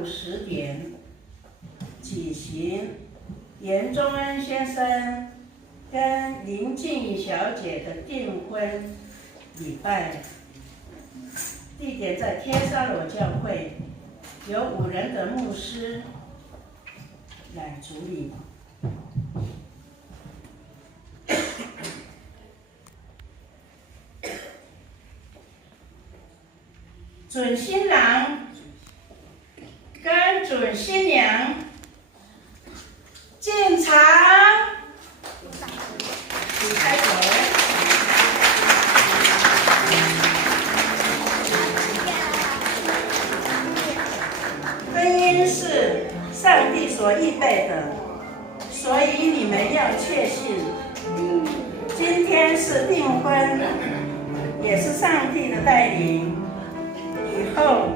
午10点举行严宗恩先生跟林静怡小姐的订婚礼拜，地点在天沙罗教会，由5人的牧师来主理。准新郎跟准新娘进场，请开口。婚姻是上帝所预备的，所以你们要确信，今天是订婚，也是上帝的带领。以后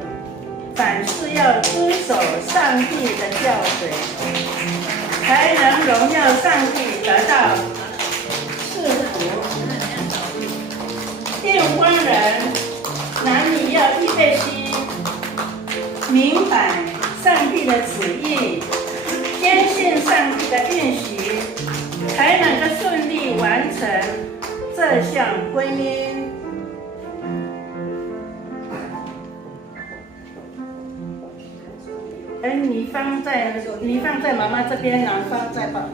凡事要遵守上帝的教诲，才能荣耀上帝，得到赐福。订婚人男女要预备心，明白上帝的旨意，坚信上帝的应许，才能够顺利完成这项婚姻。你放在妈妈这边，然后放在爸。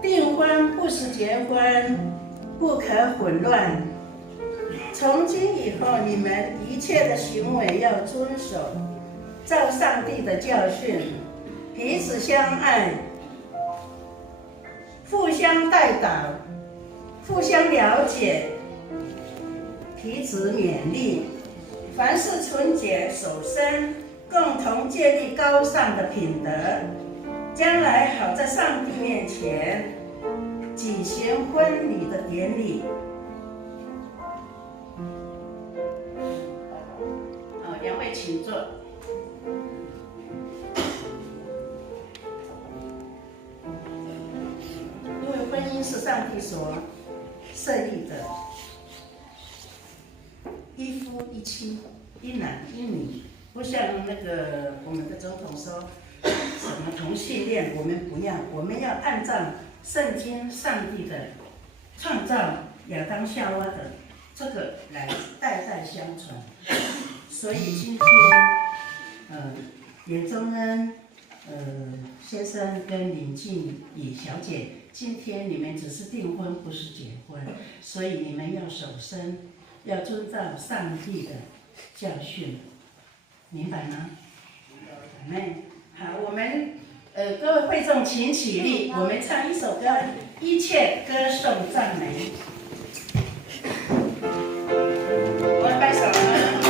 订婚不是结婚，不可混乱。从今以后，你们一切的行为要遵守，照上帝的教训，彼此相爱，互相代祷，互相了解。彼此勉励，凡事纯洁守身，共同建立高尚的品德，将来好在上帝面前举行婚礼的典礼。2位请坐。因为婚姻是上帝所设立的。一夫一妻，一男一女，不像那个我们的总统说什么同性恋，我们不要，我们要按照圣经上帝的创造亚当夏娃的这个来代代相传。所以今天，严宗恩先生跟林静怡小姐，今天你们只是订婚，不是结婚，所以你们要守身。要遵照上帝的教训，明白吗？好，我们各位会众请起立，我们唱一首歌，一切歌颂赞美。我们摆手了。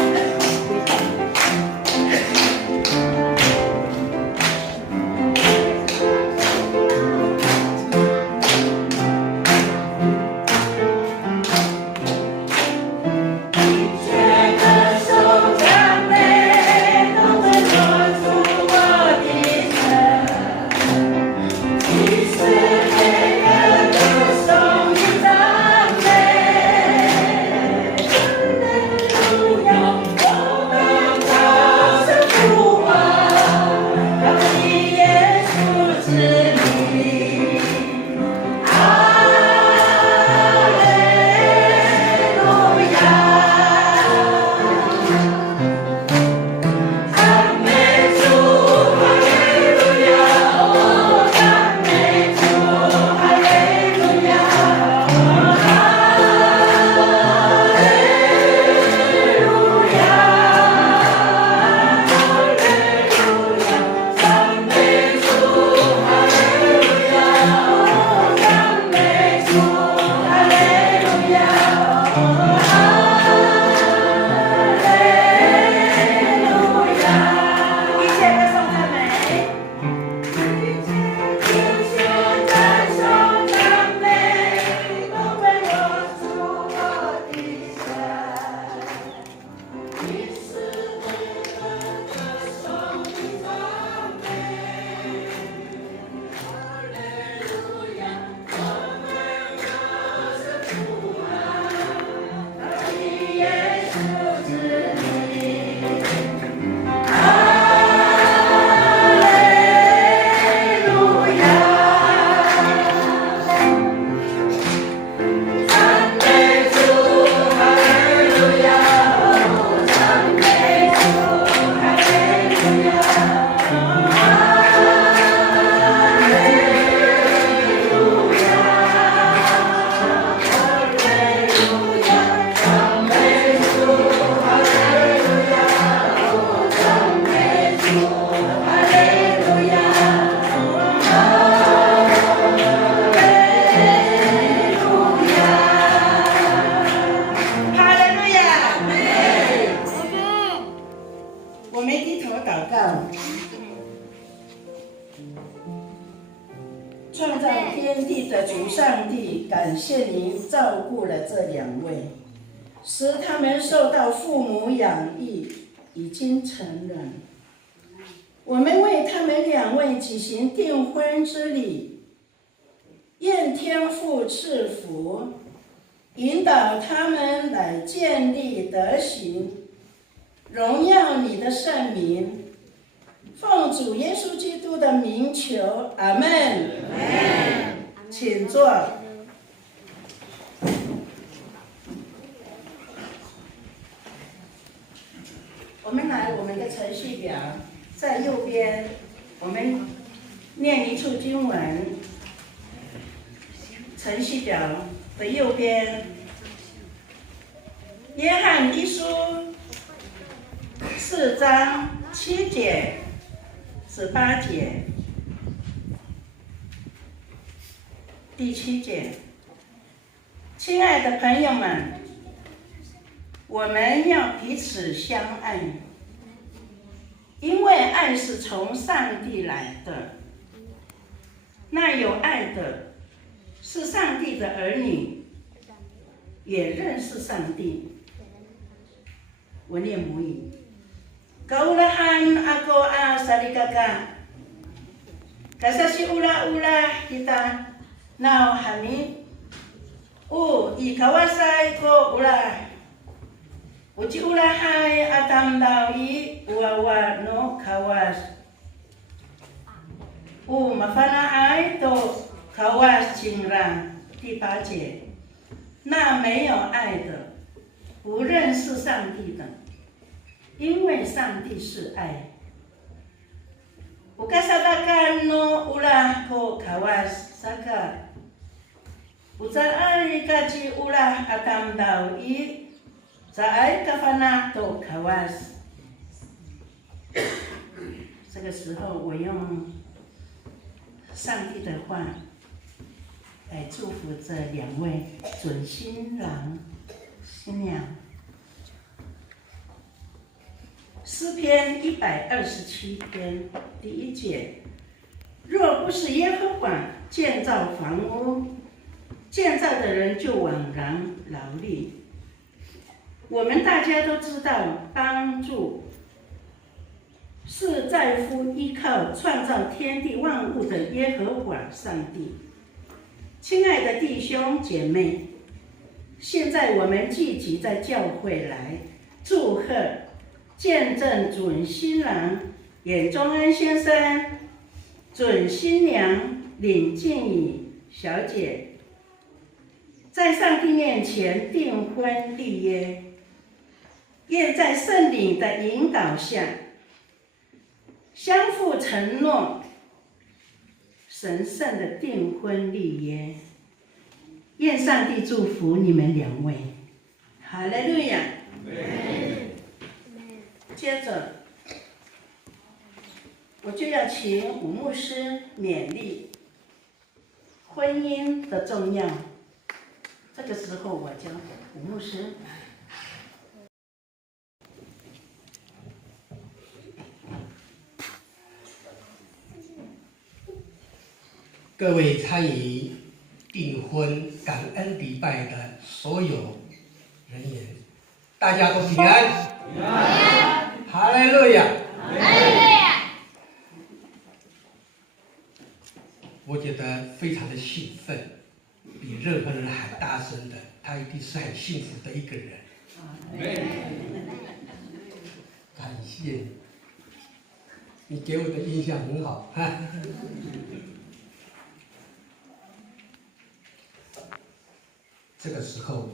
是每个歌颂你在。创造天地的主上帝，感谢您照顾了这两位，使他们受到父母养育，已经成人。我们为他们两位举行订婚之礼，愿天父赐福，引导他们来建立德行，荣耀你的圣名。奉主耶稣基督的名求，阿们。请坐。我们来我们的程序表，在右边，我们念一处经文。程序表的右边，约翰一书4章7节、18节，第7节。亲爱的朋友们，我们要彼此相爱，因为爱是从上帝来的。那有爱的，是上帝的儿女，也认识上帝。我念母语。Kaulahan ako sa likaka. Kasasi ula-ula kita now hani. Ikawasay ko ula. Uci ulahai atam dawi uawa no kawas. Mafana ai to kawas chingra. 第8节，那没有爱的，不认识上帝的，因为上帝是爱。Ukasabakan no ulah ko kawas saka. Ucaai kaji ulah atam dawi, caai kafana to kawas。这个时候，我用上帝的话来祝福这两位准新郎新娘。诗篇127篇第1节：若不是耶和华建造房屋，建造的人就枉然劳力。我们大家都知道，帮助是在乎依靠创造天地万物的耶和华上帝。亲爱的弟兄姐妹，现在我们聚集在教会来祝贺、见证准新郎严忠恩先生、准新娘林静怡小姐在上帝面前订婚立约，愿在圣灵的引导下，相互承诺，神圣的订婚立约。愿上帝祝福你们两位。哈利路亚。接着，我就要请吴牧师勉励婚姻的重要。这个时候，我将吴牧师。各位参与订婚感恩礼拜的所有人员，大家都平安。平安。哈利路亚。哈利路亚。我觉得非常的兴奋，比任何人还大声的，他一定是很幸福的一个人。感谢你给我的印象很好。这个时候，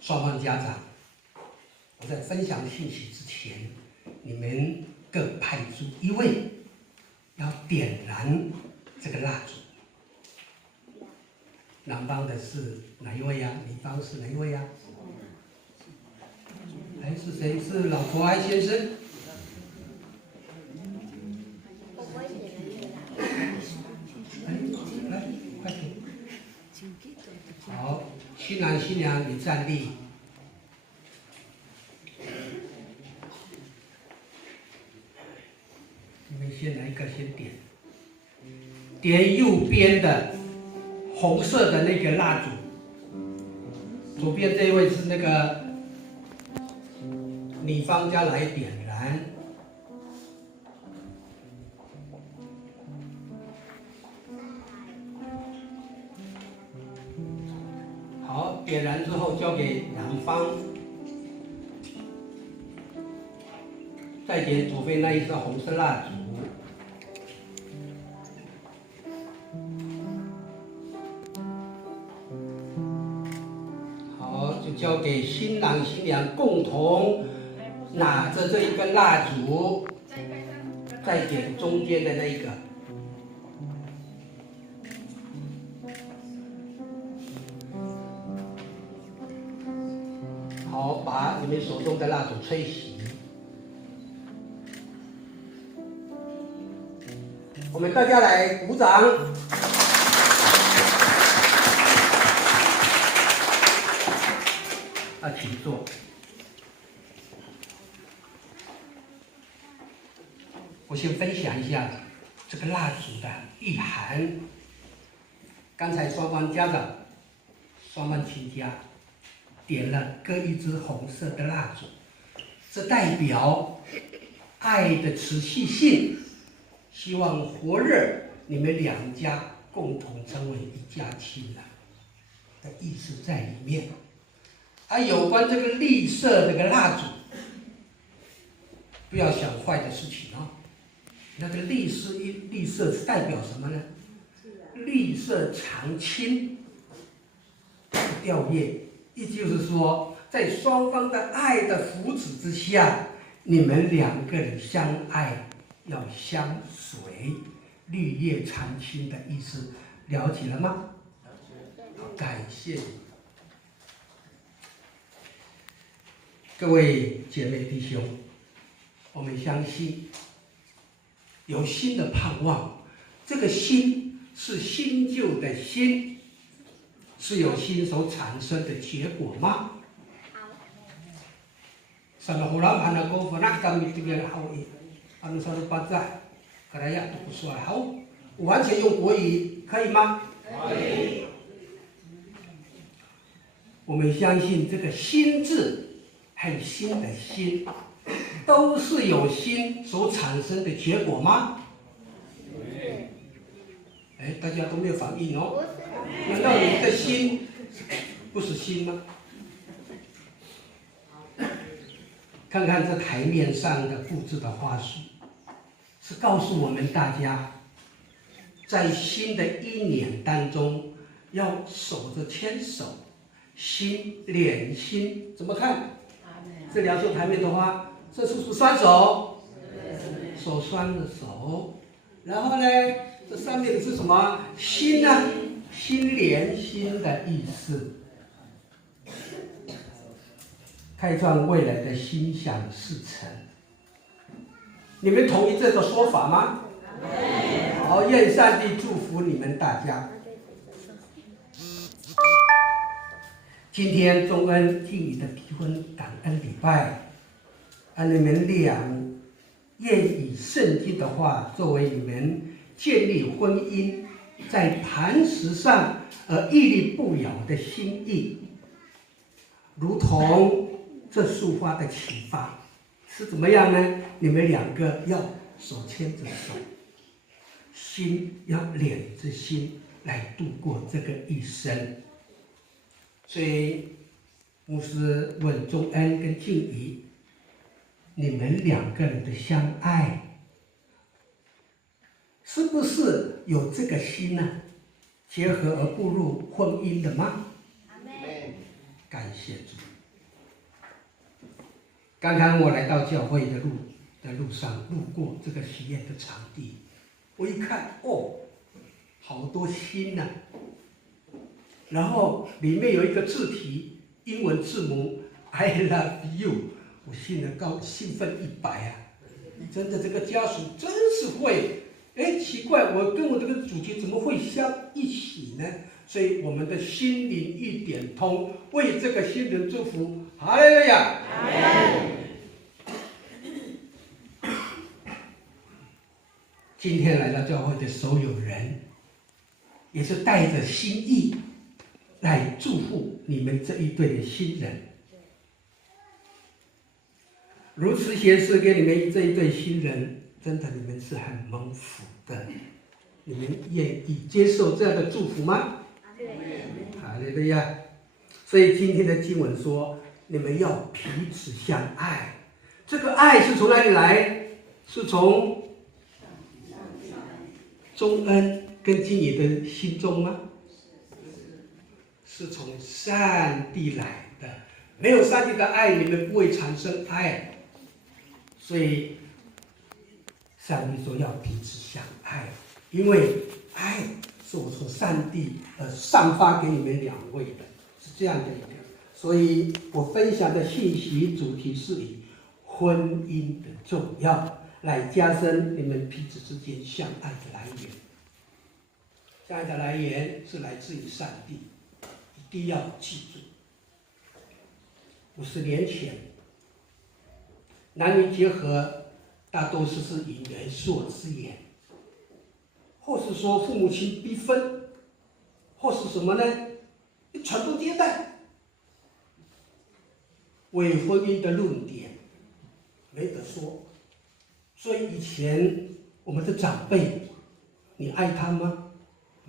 双方家长，我在分享信息之前，你们各派出一位，要点燃这个蜡烛。男方的是哪一位呀？女方是哪一位呀？还是谁？是老婆还是先生？来，快点。好，新郎新娘，你站立。先哪一个先点？点右边的红色的那个蜡烛，左边这位是那个女方家来点燃。好，点燃之后交给男方，再点左边那一颗红色蜡烛。好，就交给新郎新娘共同拿着这一根蜡烛，再点中间的那一个。好，把你们手中的蜡烛吹熄。我们大家来鼓掌。请坐。我先分享一下这个蜡烛的意涵。刚才双方家长、双方亲家点了各一支红色的蜡烛，这代表爱的持续性，希望活热你们两家共同成为一家亲的意思在里面。而有关这个绿色这个蜡烛，不要想坏的事情哦。那个绿色是代表什么呢？绿色常青，吊唁，也就是说，在双方的爱的扶持之下，你们两个人相爱要相随，绿叶常青的意思，了解了吗？好，感谢你。各位姐妹弟兄，我们相信有新的盼望，这个新是新旧的新，是有新所产生的结果吗？上个湖南盘的功夫，那咱们这边好一，俺们说的巴在，格莱亚都不说好，完全用国语可以吗？可以。我们相信这个新字。很新的新，都是有心所产生的结果吗？哎，大家都没有反应哦。难道你的心不是心吗？看看这台面上的布置的花束，是告诉我们大家，在新的一年当中，要守着牵手，心连心，怎么看？这两束台面的花，这是双手，手双的手，然后呢，这上面的是什么？心呢？心连心的意思，开创未来的心想事成。你们同意这个说法吗？好，愿上帝祝福你们大家。今天中恩敬礼的提婚感恩礼拜，你们俩愿以圣经的话作为你们建立婚姻在磐石上而屹立不摇的心意，如同这束花的启发是怎么样呢？你们两个要手牵着手，心要连着心来度过这个一生。所以，牧师问钟恩跟静怡，你们两个人的相爱，是不是有这个心呢？结合而步入婚姻的吗？感谢主。刚刚我来到教会的路上，路过这个喜宴的场地，我一看，哦，好多心呐！然后里面有一个字体，英文字母 I love you， 我心里兴奋100啊！真的，这个家属真是会，哎，奇怪，我跟我这个主题怎么会相一起呢？所以我们的心灵一点通，为这个新人祝福，哈利路亚！今天来到教会的所有人，也是带着心意来祝福你们这一对的新人。如此显示给你们这一对新人，真的你们是很蒙福的。你们愿意接受这样的祝福吗？哈利路亚！所以今天的经文说，你们要彼此相爱。这个爱是从哪里来？是从钟恩跟金怡的心中吗？是从上帝来的。没有上帝的爱，你们不会产生爱。所以上帝说要彼此相爱，因为爱是我从上帝散发给你们两位的，是这样的一个。所以我分享的信息主题是以婚姻的重要来加深你们彼此之间相爱的来源。相爱的来源是来自于上帝，一定要记住。50年前，男女结合大多数是以媒妁之言，或是说父母亲逼婚，或是什么呢？传宗接代。为婚姻的论点没得说，所以以前我们的长辈，你爱他吗？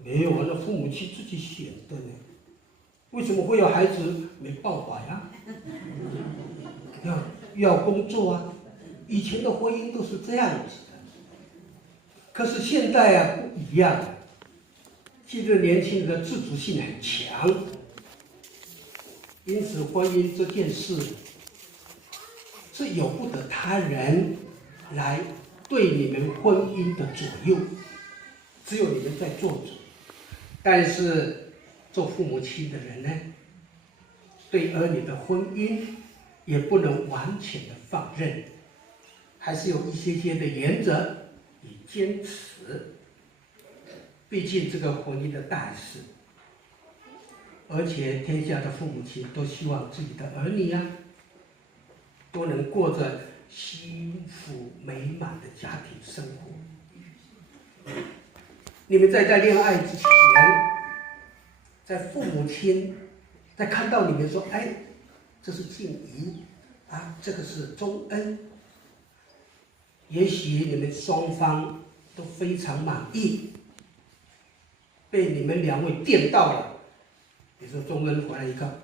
没有啊，那父母亲自己选的呢。为什么会有孩子？没办法呀，要工作啊。以前的婚姻都是这样子的，可是现在啊不一样了。现在年轻人的自主性很强。因此，婚姻这件事是由不得他人来对你们婚姻的左右，只有你们在做主。但是，做父母亲的人呢，对儿女的婚姻也不能完全的放任，还是有一些的原则与坚持。毕竟这个婚姻的大事。而且天下的父母亲都希望自己的儿女啊，都能过着幸福美满的家庭生活。你们在恋爱之前，在父母亲在看到你们说，哎，这是静怡啊，这个是钟恩，也许你们双方都非常满意，被你们两位电到了。比如说钟恩回来一个，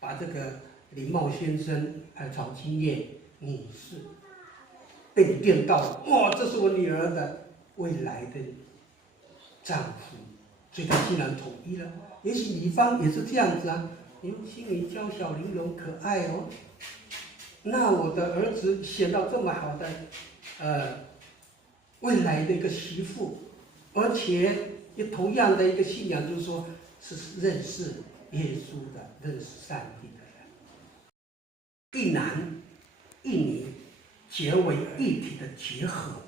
把这个林茂先生还有曹金燕女士被你电到了，哇，这是我女儿的未来的丈夫，所以他竟然同意了。也许女方也是这样子啊，你心里娇小玲珑可爱哦，那我的儿子选到这么好的未来的一个媳妇，而且也同样的一个信仰，就是说是认识耶稣的，认识上帝的人，一男一女结为一体的结合。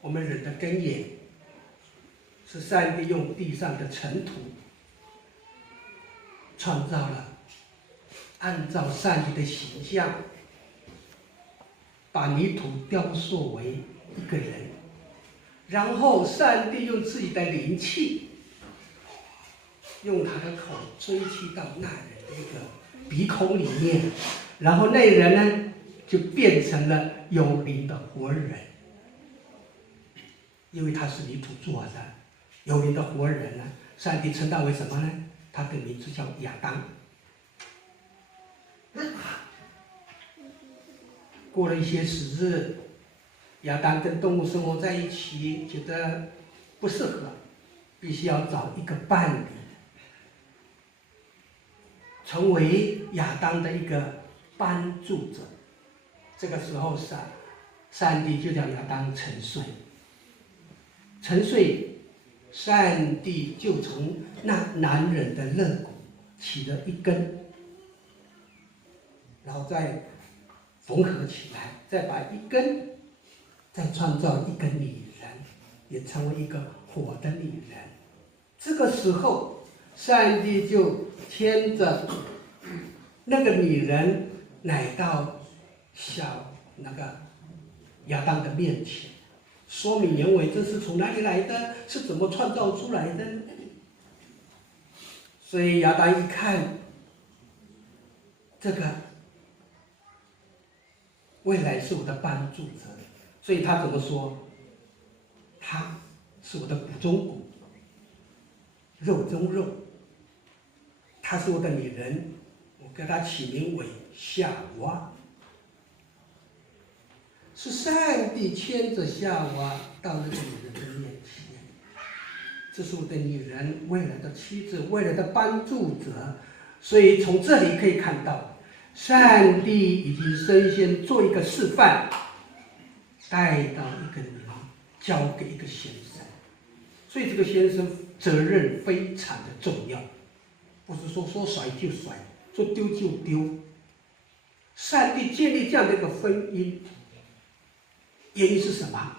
我们人的根源是上帝用地上的尘土创造了，按照上帝的形象，把泥土雕塑为一个人，然后上帝用自己的灵气，用他的口吹气到那人的一个鼻孔里面，然后那人呢就变成了有灵的活人，因为他是泥土做的，有灵的活人呢，上帝称他为什么呢？他的名字叫亚当。过了一些时日，亚当跟动物生活在一起，觉得不适合，必须要找一个伴侣，成为亚当的一个帮助者。这个时候上帝就叫亚当沉睡，沉睡，上帝就从那男人的肋骨起了一根，然后再缝合起来，再把一根，再创造一个女人，也成为一个活的女人。这个时候，上帝就牵着那个女人来到小那个亚当的面前，说明原委这是从哪里来的，是怎么创造出来的。所以亚当一看，这个未来是我的帮助者，所以他怎么说？他是我的骨中骨，肉中肉，他是我的女人，我给他起名为夏娃。是上帝牵着夏娃到那个女人的面前，这是我的女人，未来的妻子，未来的帮助者。所以从这里可以看到，上帝已经身先做一个示范，带到一个女人，交给一个先生。所以这个先生责任非常的重要，不是说甩就甩，说丢就丢。上帝建立这样的一个婚姻，原因是什么？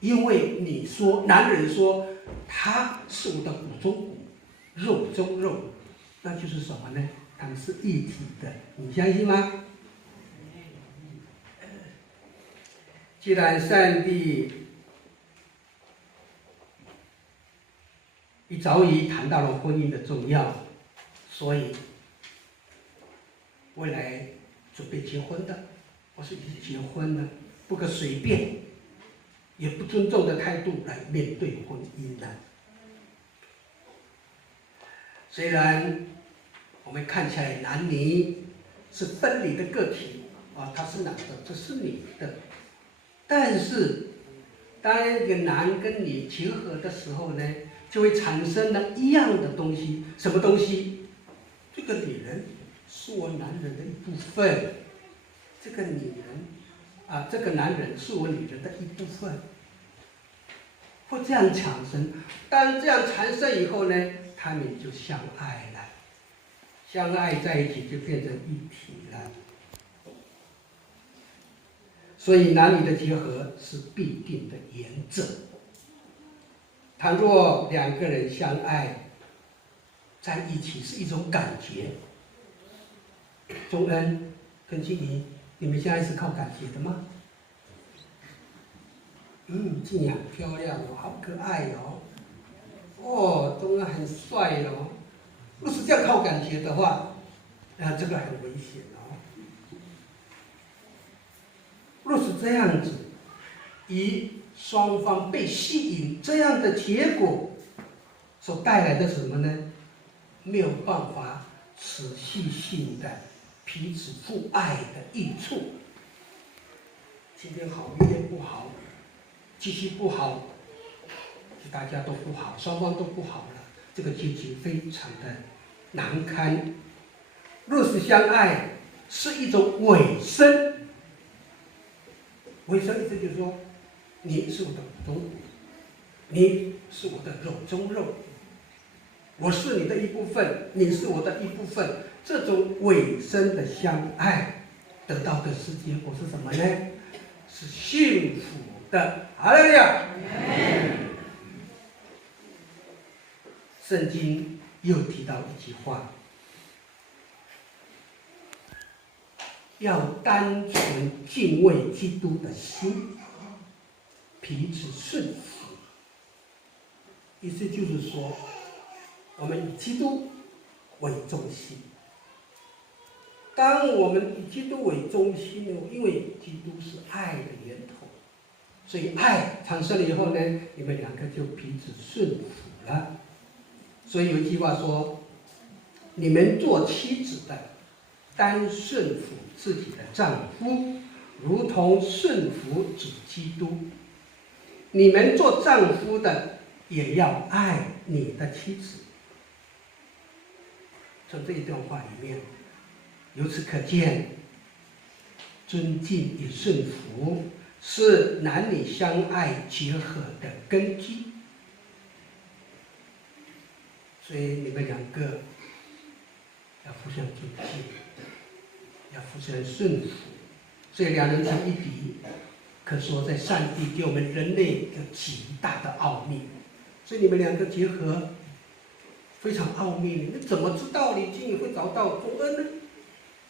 因为你说，男人说他是我的骨中骨，肉中肉，那就是什么呢？他们是一体的，你相信吗？既然上帝一早已谈到了婚姻的重要，所以未来准备结婚的，或是已经结婚了，不可随便也不尊重的态度来面对婚姻的。虽然我们看起来男女是分离的个体啊，他是男的，这是女的，但是当一个男跟女结合的时候呢，就会产生了一样的东西。什么东西？这个女人是我男人的一部分，这个女人啊，这个男人是我女人的一部分，会这样产生。当这样产生以后呢，他们就相爱了，相爱在一起就变成一体了。所以男女的结合是必定的原则。倘若两个人相爱在一起是一种感觉，钟恩跟静怡，你们现在是靠感觉的吗？静怡很漂亮哦，好可爱哦。哦，钟恩很帅哦。若是这样靠感觉的话，这个很危险哦。若是这样子，以双方被吸引这样的结果所带来的什么呢？没有办法持续性的彼此互爱的益处。今天好，明天不好，继续不好，就大家都不好，双方都不好了，这个结局非常的难堪。若是相爱是一种委身，委身意思就是说，你是我的骨中骨，你是我的肉中肉，我是你的一部分，你是我的一部分。这种委身的相爱得到的是结果是什么呢？是幸福的。哈利路亚！圣经又提到一句话，要单纯敬畏基督的心，彼此顺服。意思就是说，我们以基督为中心。当我们以基督为中心呢，因为基督是爱的源头，所以爱产生了以后呢，你们两个就彼此顺服了。所以有一句话说，你们做妻子的当顺服自己的丈夫，如同顺服主基督。你们做丈夫的也要爱你的妻子。从这一段话里面，由此可见，尊敬与顺服是男女相爱结合的根基。所以你们两个要互相尊敬，要互相顺服。所以两人成一体，可说在上帝给我们人类有极大的奥秘。所以你们两个结合非常奥秘。你怎么知道李经理会找到钟恩呢？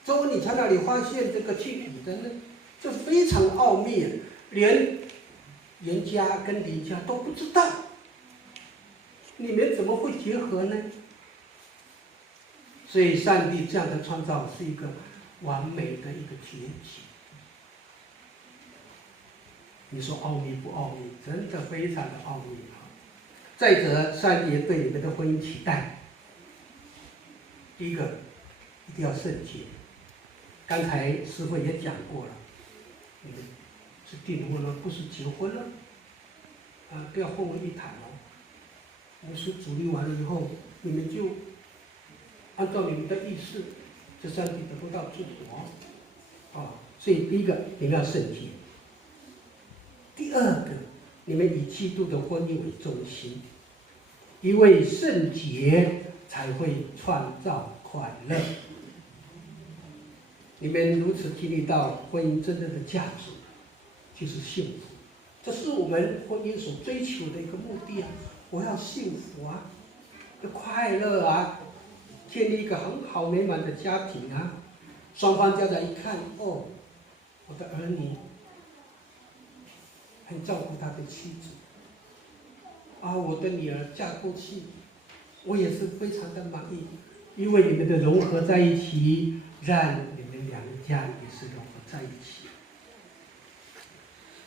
钟恩，你从哪里发现这个气体的呢？这非常奥秘，连严家跟林家都不知道，你们怎么会结合呢？所以上帝这样的创造是一个完美的一个结局。你说奥秘不奥秘？真的非常的奥秘啊！再者，上帝对你们的婚姻期待，第一个一定要圣洁。刚才师父也讲过了，你们是订婚了，不是结婚了，不要混为一谈哦。牧师主力完了以后，你们就按照你们的意思，这上帝得不到祝福哦。所以第一个你们要圣洁。第二个，你们以基督的婚姻为中心，因为圣洁才会创造快乐。你们如此经历到婚姻真正的价值，就是幸福。这是我们婚姻所追求的一个目的啊！我要幸福啊，要快乐啊，建立一个很好美满的家庭啊。双方家长一看，哦，我的儿女很照顾他的妻子，我的女儿嫁过去，我也是非常的满意，因为你们的融合在一起，让你们两家也是融合在一起。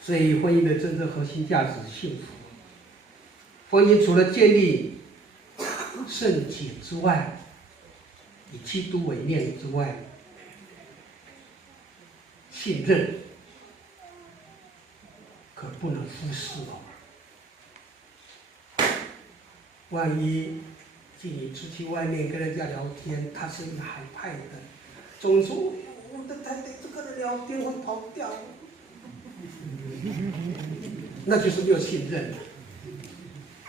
所以婚姻的真正核心价值是幸福。婚姻除了建立圣洁之外，以基督为念之外，信任可不能忽视哦。万一你出去外面跟人家聊天，他是一个海派的，总说我的太太这个人聊天会跑掉，那就是没有信任了。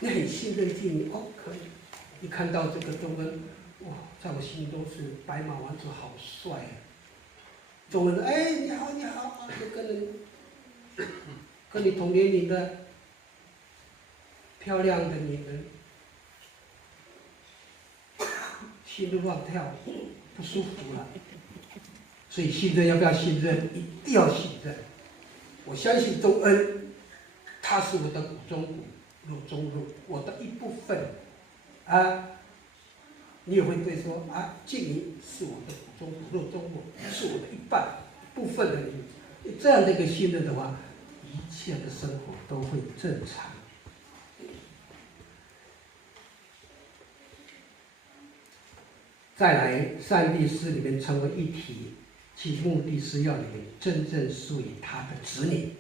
你很信任进你可以。一看到这个中文，哇，在我心中是白马王子，好帅啊！中文你好你好，就跟你同年龄的漂亮的女人心都乱跳，不舒服了。所以信任要不要信任？一定要信任。我相信周恩，他是我的骨中骨，肉中肉，我的一部分啊。你也会对说静怡是我的骨中骨，肉中骨，是我的一半部分的你。这样的一个信任的话，一切的生活都会正常。再来，上帝使你们成为一体，其目的是要你们真正属于他的子女。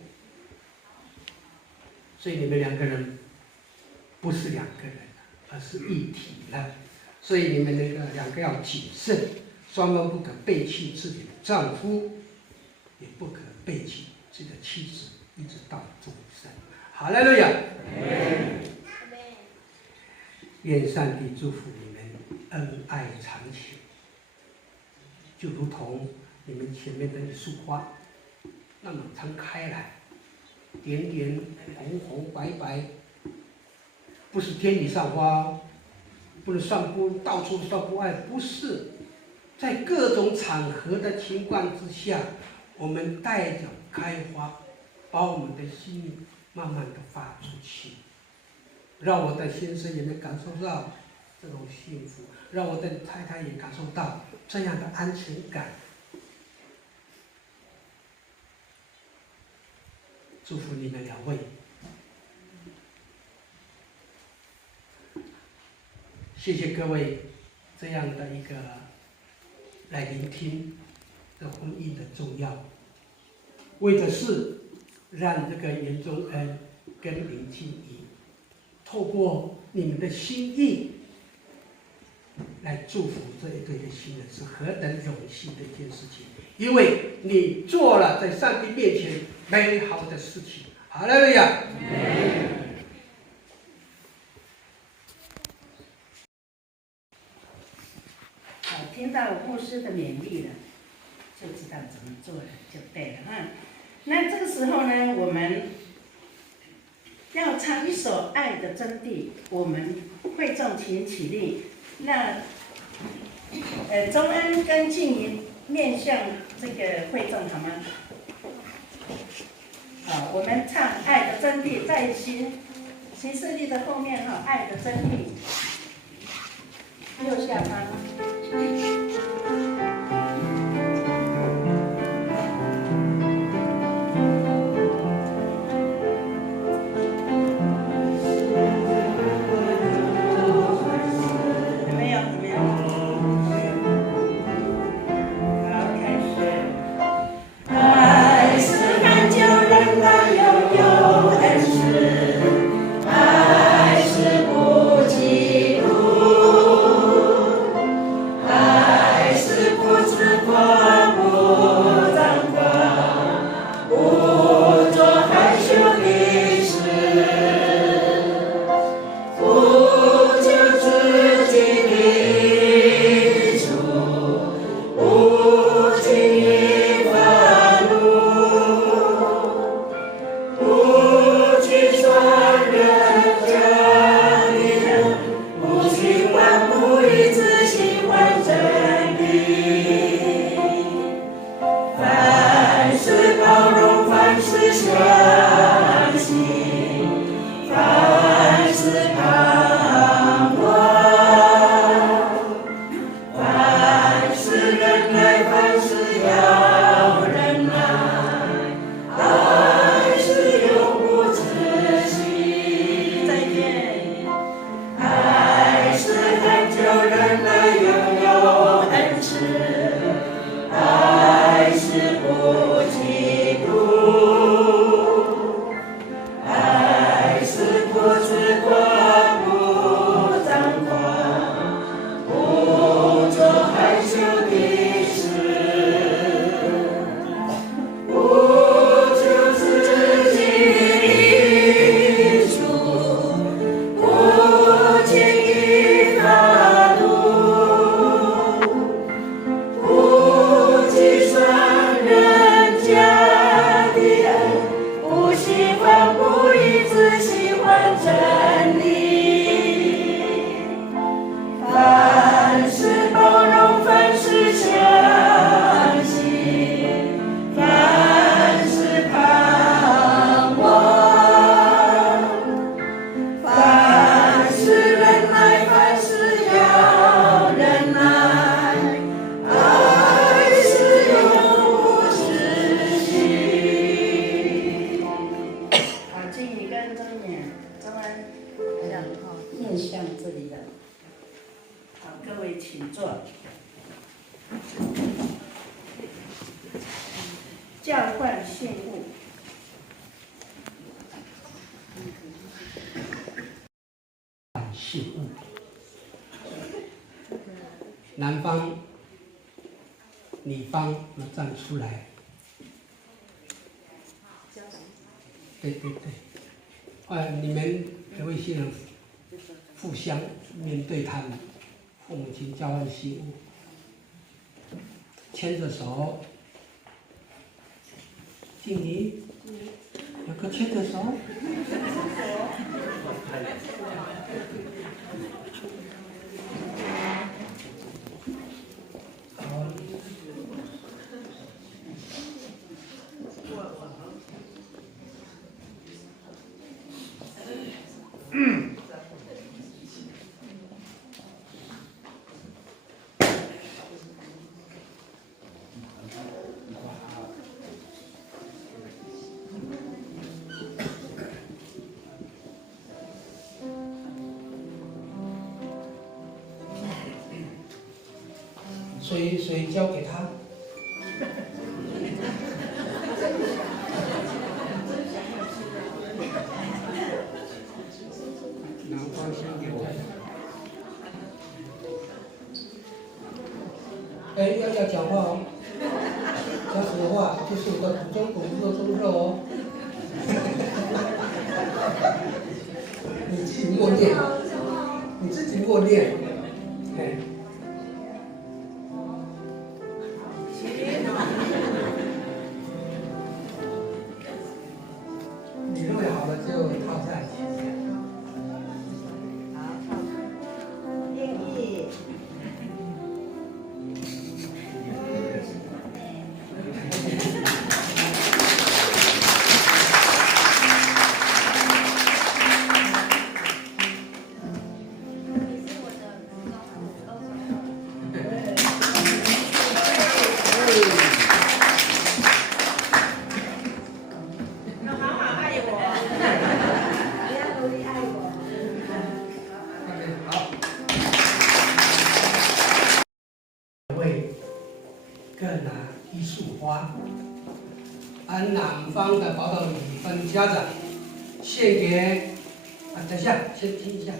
所以你们两个人不是两个人，而是一体了。所以你们两个要谨慎，双方不可背弃自己的丈夫，也不可背弃自己的妻子，一直到终身。哈利路亚！愿上帝祝福你们恩爱长情，就如同你们前面的一束花，那么常开来，点点红红白白，不是天女散花，不能散播，到处散播爱，不是，在各种场合的情况之下，我们带着开花，把我们的心意慢慢的发出去，让我的先生也能感受到这种幸福，让我的太太也感受到这样的安全感。祝福你们两位。谢谢各位这样的一个来聆听这婚姻的重要，为的是让这个严忠恩跟林静怡透过你们的心意来祝福这一对的新人，是何等荣幸的一件事情！因为你做了在上帝面前美好的事情。哈利路亚！听到牧师的勉励了，就知道怎么做了，就对了那这个时候呢，我们要唱一首《爱的真谛》，我们会众请起立。那钟恩跟静怡面向这个会众好吗？我们唱爱的真谛，在新势力的后面哈，爱的真谛，右下方。教换信物，信物。男方、女方要站出来。对对对，你们各位新人互相面对他们，父母亲交换信物，牵着手。静怡，有个牵着手。水交给他。南方先给我。要讲话哦，讲什么话？就是我的祖宗祖父的宗肉哦。你自己默念，你自己默念，哎。各拿一束花，按男方的宝岛女方家长献给等一下，先听一下。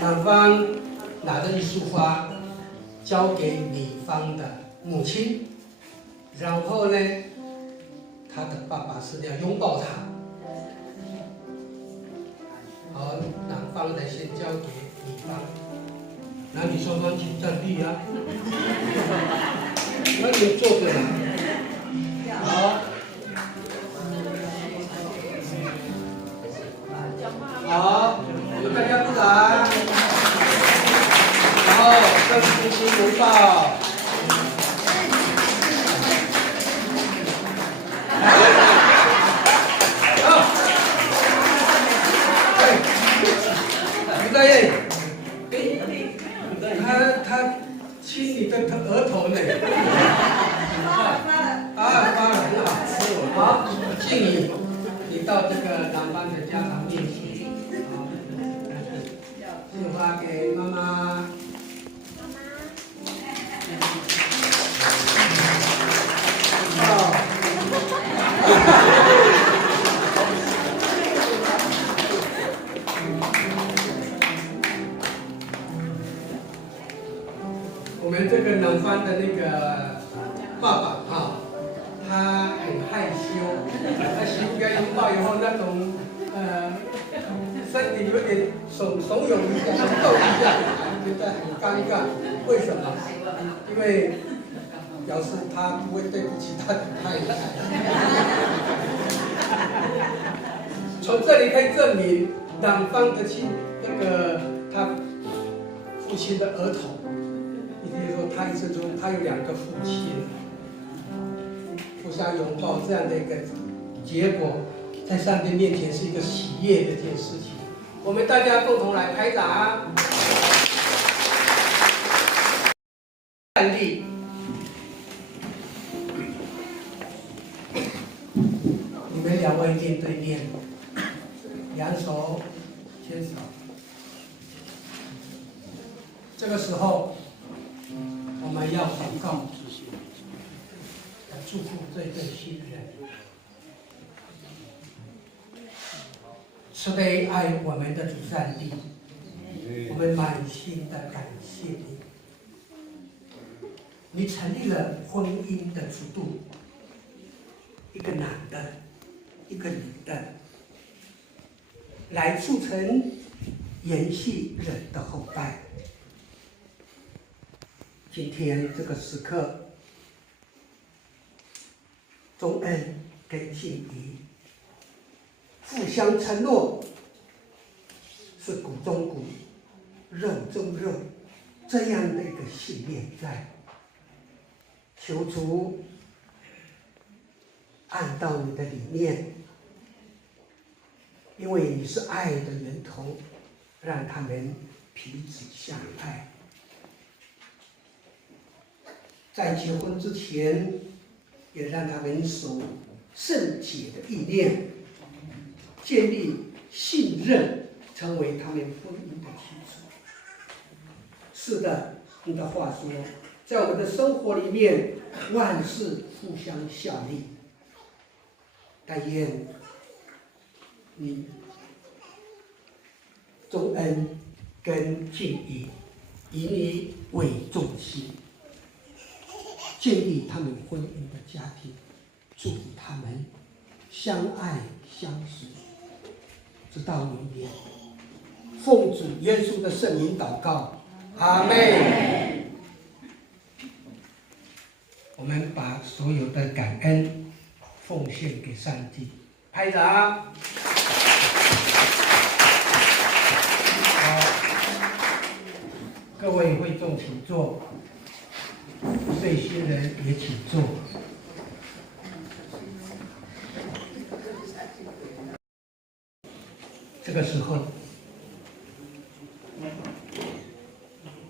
男方拿着一束花，交给女方的母亲，然后呢，他的爸爸是要拥抱他。好，男方的先交给女方，男女双方请站立啊。那你坐着啦。好。好，我们大家鼓掌。然后跟夫妻拥抱。于大爷，他亲你的额头呢。发了，很好。好，敬你到这个男方的家长面前。献花给妈妈。我们这个男方的那个爸爸哈，他很害羞，他媳妇要拥抱以后那种身体有点怂恿一下，动一下，觉得很尴尬。为什么？因为表示他不会对不起他的太太。从这里可以证明，男方的他父亲的额头，也就是说他一生中他有2个父亲，互相拥抱这样的一个结果，在上帝面前是一个喜悦的一件事情。我们大家共同来拍掌。站立。你们2位面对面，两手牵手。这个时候，我们要祷告，要祝福这对新人。慈悲爱我们的主上帝，我们满心的感谢你。你成立了婚姻的制度，一个男的，一个女的，来促成延续人的后代。今天这个时刻，忠恩跟敬意互相承诺，是骨中骨、肉中肉这样的一个信念在。求主按照你的理念，因为你是爱的源头，让他们彼此相爱。在结婚之前，也让他们守圣洁的意念，建立信任，成为他们婚姻的基础。是的，你的话说，在我们的生活里面，万事互相效力。但愿你忠恩跟敬意，以你为重心，建立他们婚姻的家庭，祝福他们相爱相识，直到永远。奉主耶稣的圣名祷告，阿们。我们把所有的感恩奉献给上帝，拍掌。好，各位会众请坐，对新人也请坐。这个时候，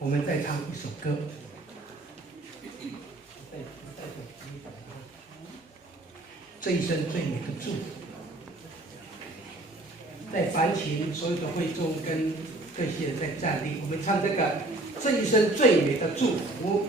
我们再唱一首歌。这一生最美的祝福，在烦请所有的会众跟各些人在站立，我们唱这个这一生最美的祝福。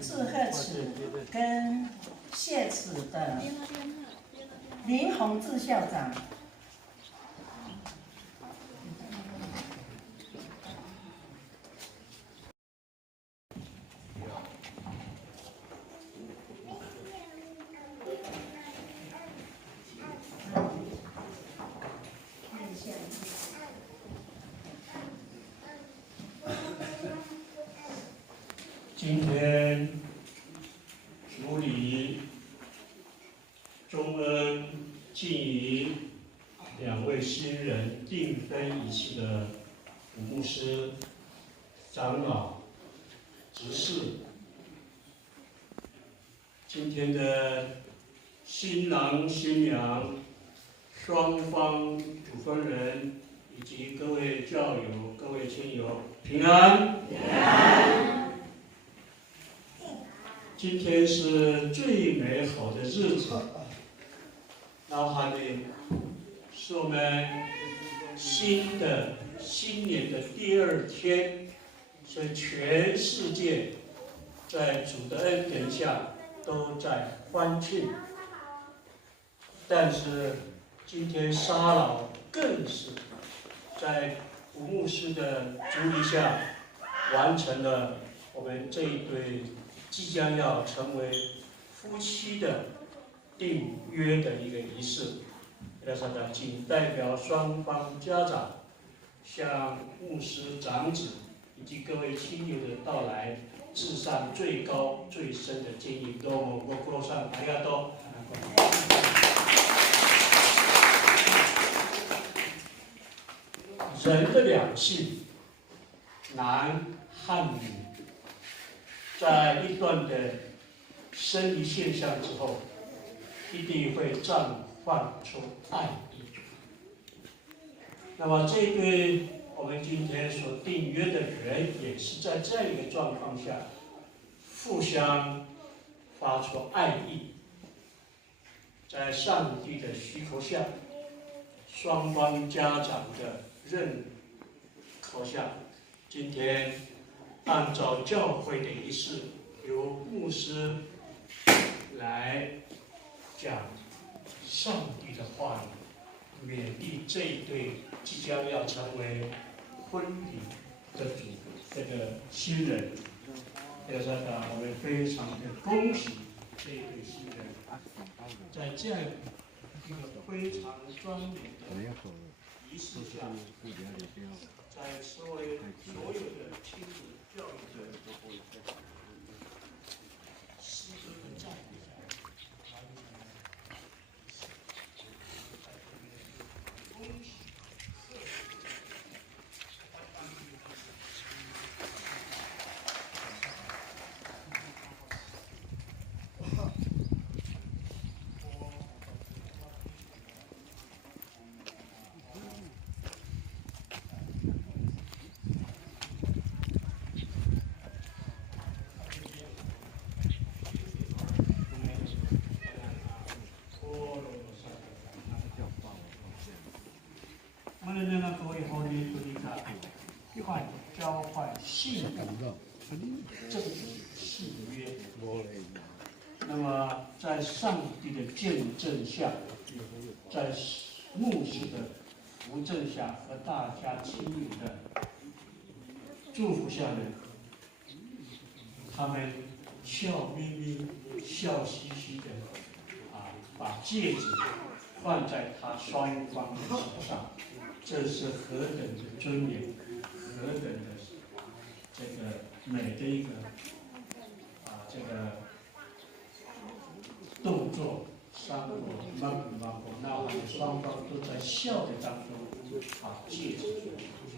志贺祠跟谢祠的林宏志校长。今天主礼钟恩、静怡两位新人订婚仪式的吴牧师、长老、执事，今天的新郎新娘、双方主婚人以及各位教友、各位亲友平安。平安。今天是最美好的日子，然后呢，是我们新年的第二天，所以全世界在主的恩典下都在欢庆。但是今天沙老更是在吴牧师的主理下，完成了我们这一对即将要成为夫妻的订约的一个仪式。那啥的，仅代表双方家长向牧师、长子以及各位亲友的到来，致上最高最深的敬意。どうもご苦労さん、ありがとう。人的两性，男和女，在一段的生理现象之后，一定会绽放出爱意。那么这对我们今天所订约的人，也是在这样一个状况下，互相发出爱意，在上帝的许可下，双方家长的认可下，今天按照教会的仪式，由牧师来讲上帝的话语，勉励这一对即将要成为婚礼的这个新人。要说呢，我们非常的恭喜这一对新人，在这样一个非常庄严的仪式下，在所有的亲子教育的师尊的教育下，恭喜各位好的一块交换信正信约。那么在上帝的见证下，在牧师的扶正下和大家亲友的祝福下呢，他们笑眯眯、笑嘻嘻的把戒指放在他双方的手上。这是何等的尊严，何等的这个美的一个这个动作，三国慢慢那我们双方都在笑的当中把戒指做出去，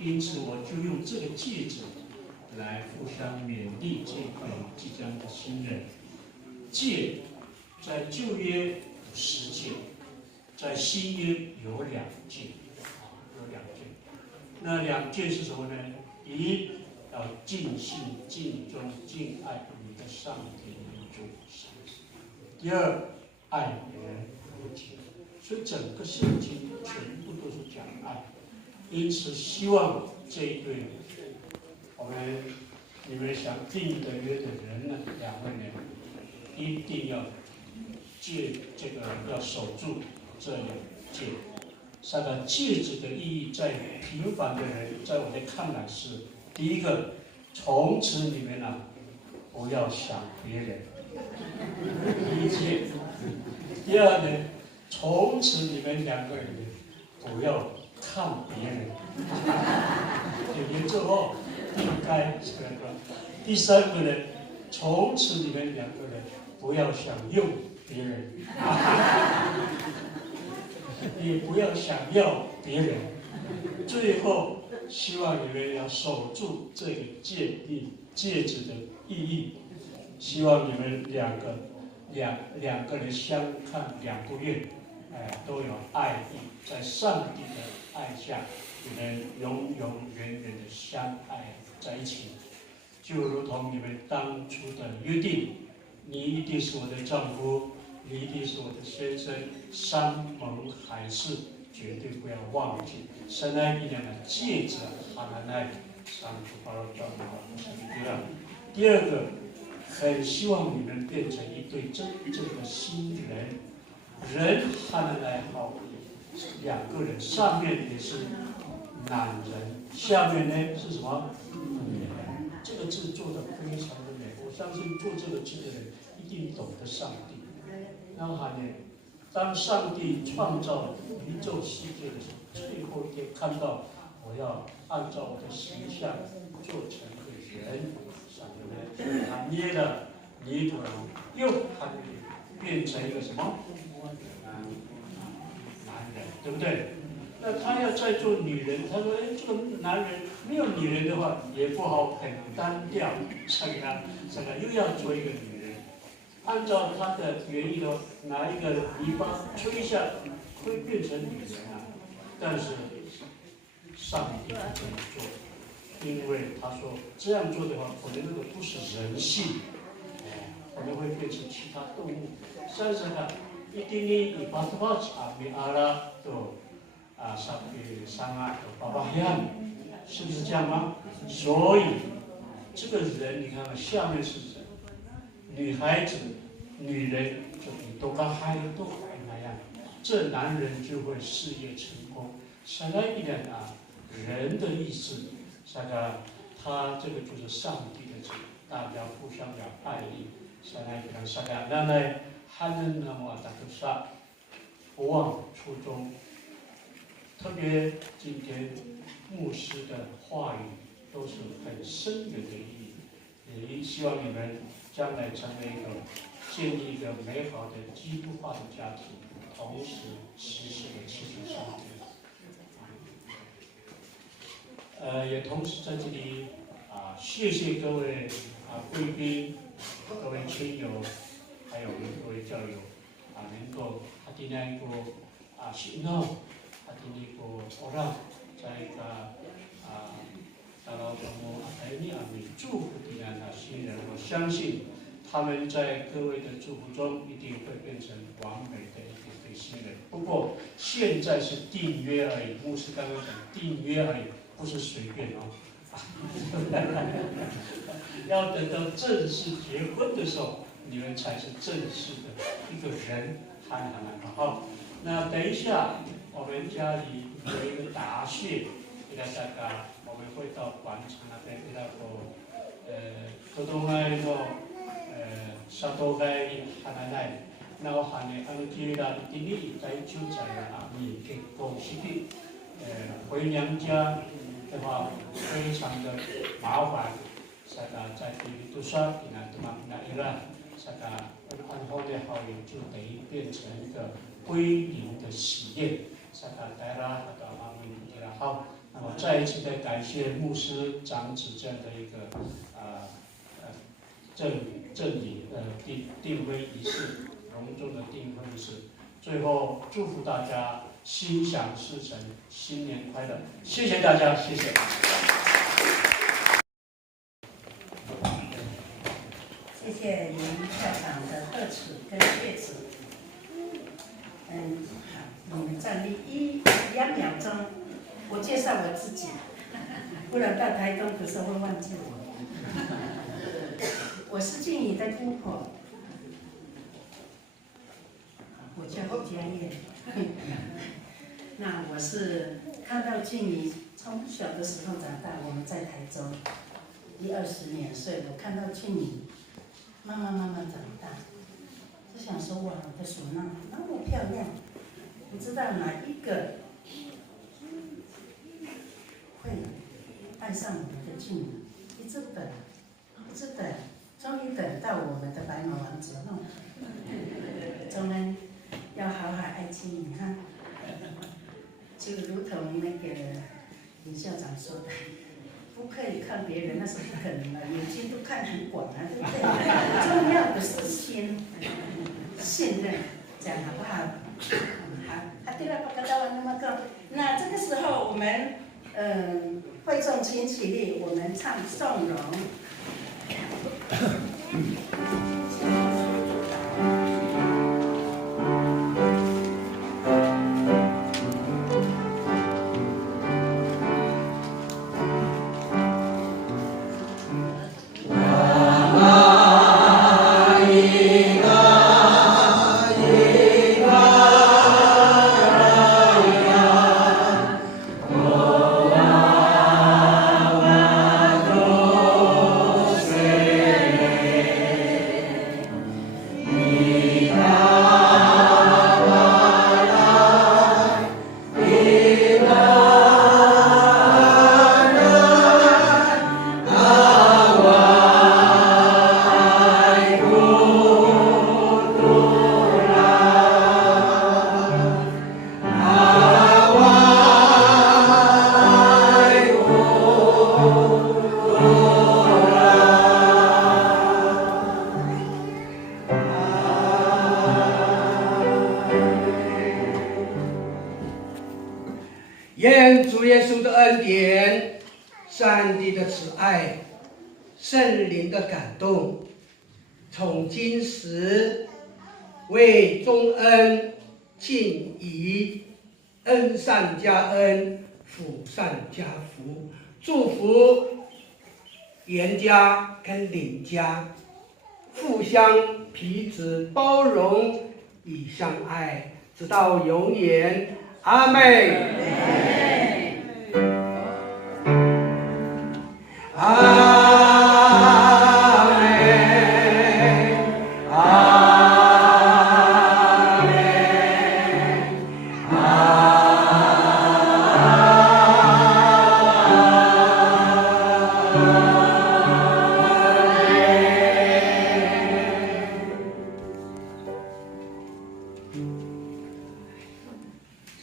因此我就用这个戒指来互相勉励这对即将的新人。戒在旧约有10戒，在新约有2戒。那2戒是什么呢？一要尽心、尽忠、敬爱你的上帝与主神。第二，爱别人如己。所以整个圣经全部都是讲爱。因此，希望这一对你们想订的约的人呢，2位呢，一定要要守住这2戒。3个戒指的意义，在平凡的人，在我的看来是：第一个，从此你们不要想别人，第1戒；第二呢，从此你们2个人不要看别人，之后应该是那个；第3个呢，从此你们2个人不要想用别人。也不要想要别人。最后，希望你们要守住这个戒指的意义。希望你们两个人相看2个月，都有爱意，在上帝的爱下，你们永永远远的相爱在一起，就如同你们当初的约定：你一定是我的丈夫。你一定是我的先生，山盟海誓，绝对不要忘记。神爱你俩的戒指，哈南爱上主巴罗教的不是这样。第二个，很希望你们变成一对真正的新人。人哈南爱好2个人，上面也是男人，下面呢是什么？女人。这个字做的非常的美，我相信做这个字的人一定懂得上帝。然后呢，当上帝创造宇宙世界的时候，最后一天看到我要按照我的形象做成一个人，上帝呢，他捏了泥土，又他变成一个什么？男人，对不对？那他要再做女人，他说：“哎，这个男人没有女人的话也不好，很单调。这个又要做一个女人。按照他的原意的，拿一个泥巴吹一下，会变成女人啊。但是上帝不这么做，因为他说这样做的话，可能那个不是人性，可能会变成其他动物。所以说呢，一定呢，ibarat ami Allah都。”sapi sangat babahyan， 是不是这样吗？所以这个人，你看看下面是人，女孩子、女人就比多个还那样，这男人就会事业成功。下来一点啊，人的意思，这个他这个就是上帝的旨，大家互相要爱意。下来一点，下来原来하는 나무와 다크사不忘初衷。特别今天牧师的话语都是很深远的意义，也希望你们将来成为一个建立一个美好的基督化的家庭，同时实施的祈求上帝。也同时在这里谢谢各位贵宾、各位亲友，还有各位教友能够今天喜乐。orang saya kalau kamu ini amin祝福平安的新人，我相信他们在各位的祝福中一定会变成完美的一对新人。不过现在是订约而已，牧师刚刚讲订约而已，不是随便哦。要等到正式结婚的时候，你们才是正式的一个人，谈好。那等一下。我们家里有一个答谢，给大家，我们会到广场那边给大家그동안 사도가이 하나날 나와하네 아무기라 이니 이타이주자야 아미 결혼식이回娘家的话非常的麻烦，在都说那伊拉按后的好友就等于变成一个归零的喜宴。好，那么再一次的感谢牧师长子这样的一个赠礼订婚仪式，隆重的订婚仪式。最后祝福大家心想事成，新年快乐！谢谢大家，谢谢。谢谢您校长的贺词跟谢词。好，你们站立2秒钟，我介绍我自己，不然到台东可是会忘记我。我是静怡的姑婆，我叫胡佳燕。那我是看到静怡从小的时候长大，我们在台中20年，所以我看到静怡慢慢长大。就想说哇，我的手那么漂亮，不知道哪一个会爱上我们的静怡，一直等，终于等到我们的白马王子了。中恩要好好爱静怡哈，就如同那个林校长说的。不可以看别人，那是不可能的，眼睛都看很广啊，对不对？重要的是信任，这样好不好？好，对了，不到那么高。那这个时候我们会众请起立，我们唱颂荣。Amen. 愿主耶稣的恩典、上帝的慈爱、圣灵的感动，从今时为众恩尽怡，恩上加恩，福上加福，祝福严家跟林家互相彼此包容以相爱，直到永远。阿们。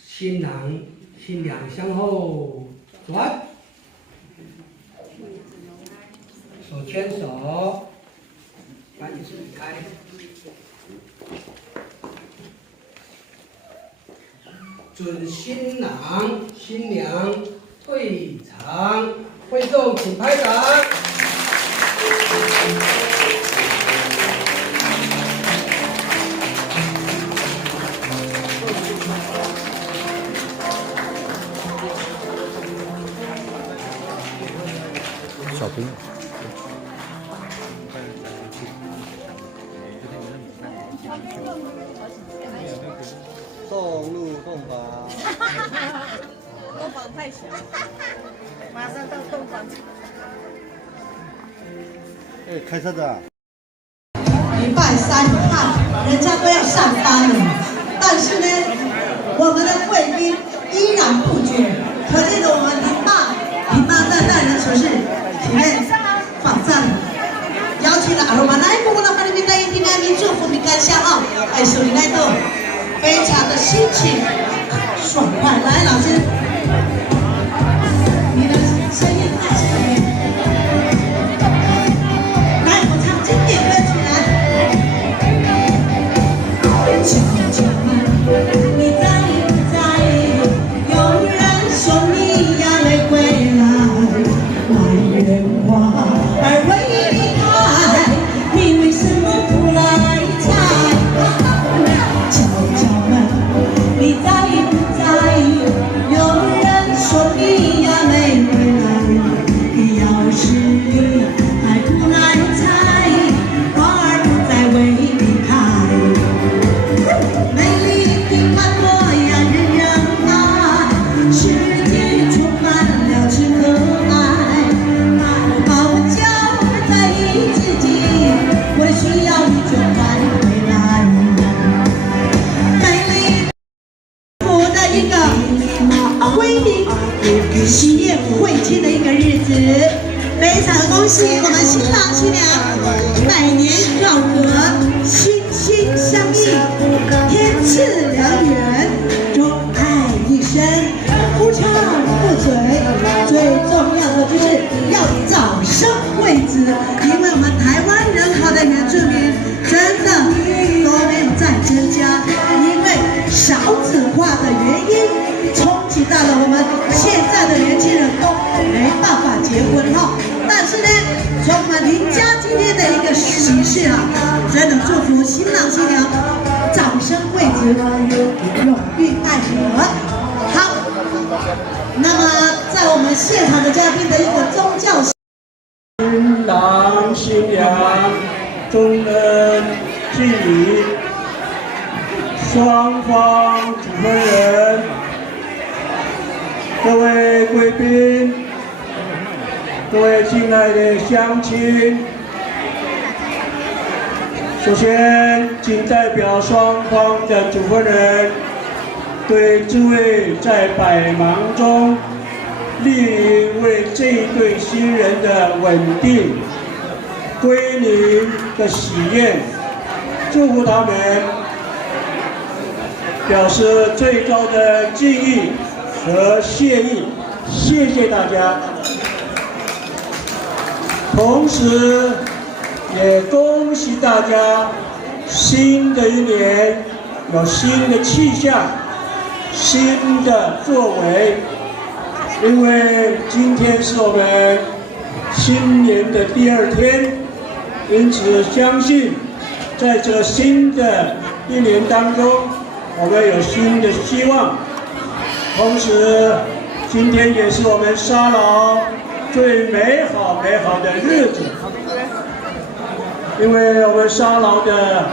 新郎新娘向后转，手牵手，把椅子移开。准新郎新娘退场，会众请拍掌。小朋友。动路洞房。洞房太小，马上到洞房。哎，开车的。礼拜三，你看人家都要上班了，但是呢，我们的贵宾依然不绝，可见着我们林爸的待人处事体面保障。邀请了阿罗马来布拉巴里面的一平安民祝福民感谢啊！哎，手里来动，非常的心情爽快。来，老师，你的声音大声一点。来，我唱经典歌曲来。悄悄问你在不在？有人说你要没回来，满园花儿为你开，你为什么不来采？悄悄问你在不在？有人说你要没回来，要是你还不来采，花儿不再为你开。美丽的花朵呀，人人爱，世界充满了只可爱。抱脚在你自己，我需要你就快回来。美丽的一个归宁喜宴会庆的一个日子，非常恭喜我们新郎新娘百年好合，心心相印，天赐良缘，钟爱一生，不唱不嘴，最重要的就是要早生贵子，因为我们台湾人口的原住民真的都没有再增加，因为少子化的原因，冲击到了我们现在的年轻人都没办法结婚哈。但是呢，从我们林家今天的一个喜事啊，真的祝福新郎新娘早生贵子，永浴爱河。好，那么在我们现场的嘉宾的一个宗教。新郎新娘中恩敬礼，双方主婚人，各位贵宾，各位亲爱的乡亲，首先，仅代表双方的主婚人，对这位在百忙中莅临为这一对新人的稳定归宁的喜宴，祝福他们，表示最高的敬意和谢意，谢谢大家。同时，也恭喜大家，新的一年有新的气象、新的作为、因为今天是我们新年的第2天，因此相信在这新的一年当中，我们有新的希望。同时，今天也是我们沙劳最美好的日子，因为我们沙劳的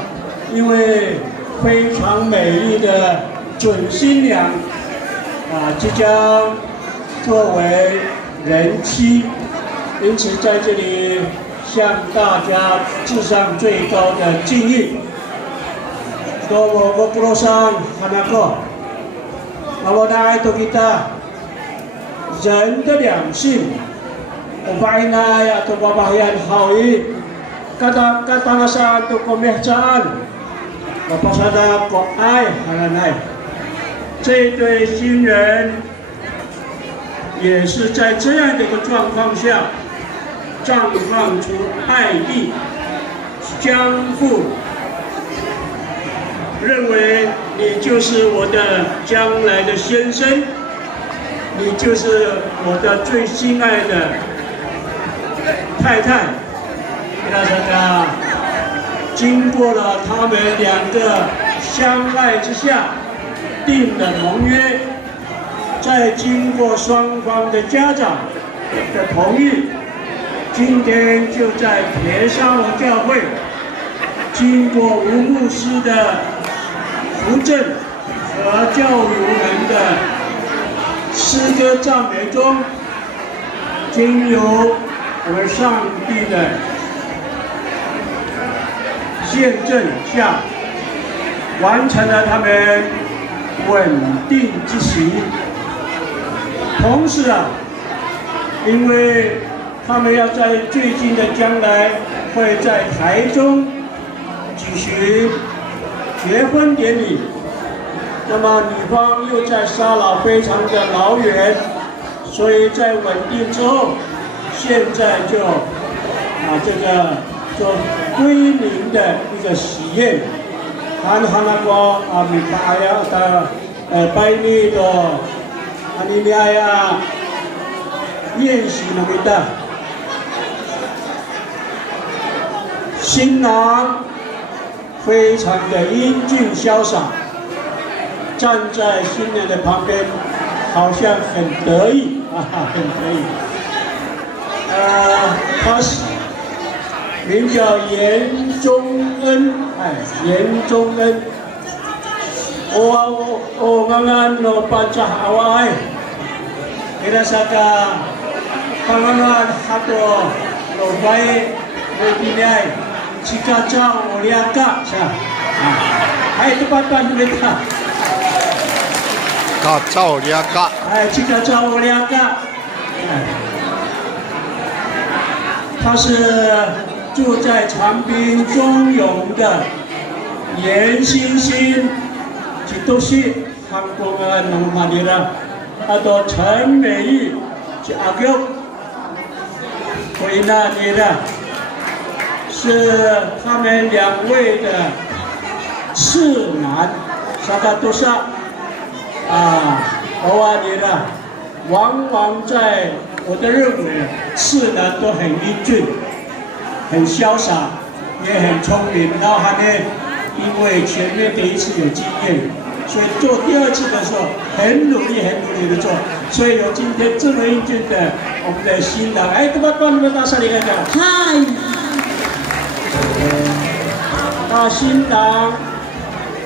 一位非常美丽的准新娘即将作为人妻，因此在这里向大家致上最高的敬意。多么个布罗桑哈那个，那么大家都记得人的良性，我巴伊那呀，都巴巴yan好意，kata na sa to komehcaan， 我巴萨达国爱哈那奈，这对新人也是在这样的一个状况下，绽放出爱意，相互认为你就是我的将来的先生，你就是我的最心爱的太太。那这个经过了他们2个相爱之下定了盟约，再经过双方的家长的同意，今天就在铁沙龙教会，经过吴牧师的扶正和教育我们的诗歌赞美中，经由我们上帝的见证下，完成了他们稳定之行。同时因为他们要在最近的将来会在台中举行结婚典礼，那么女方又在沙劳非常的遥远，所以在稳定之后，现在就这个做归零的一个喜宴，看那个米巴呀的拜尼的尼利亚宴席那边的新郎非常的英俊潇洒，站在新娘的旁边，好像很得意很得意。他是名叫严忠恩，严忠恩。我刚刚no baca awal， kita saka pangalan hato no baik begini jika jauh liaka sah. Tepat kita. Kacau liaka. Jika jauh liaka。他是住在长滨中永的严欣欣，都是韩国的农民啦。atau陈美玉是阿舅，回那里的，是他们2位的次男，萨卡多萨欧瓦尼的，往往在我的认为，次男都很英俊，很潇洒，也很聪明，然后还呢，因为前面第1次有经验。所以做第2次的时候很努力的做，所以有今天这么英俊的我们的新郎，帮你们大声地看看，嗨！新郎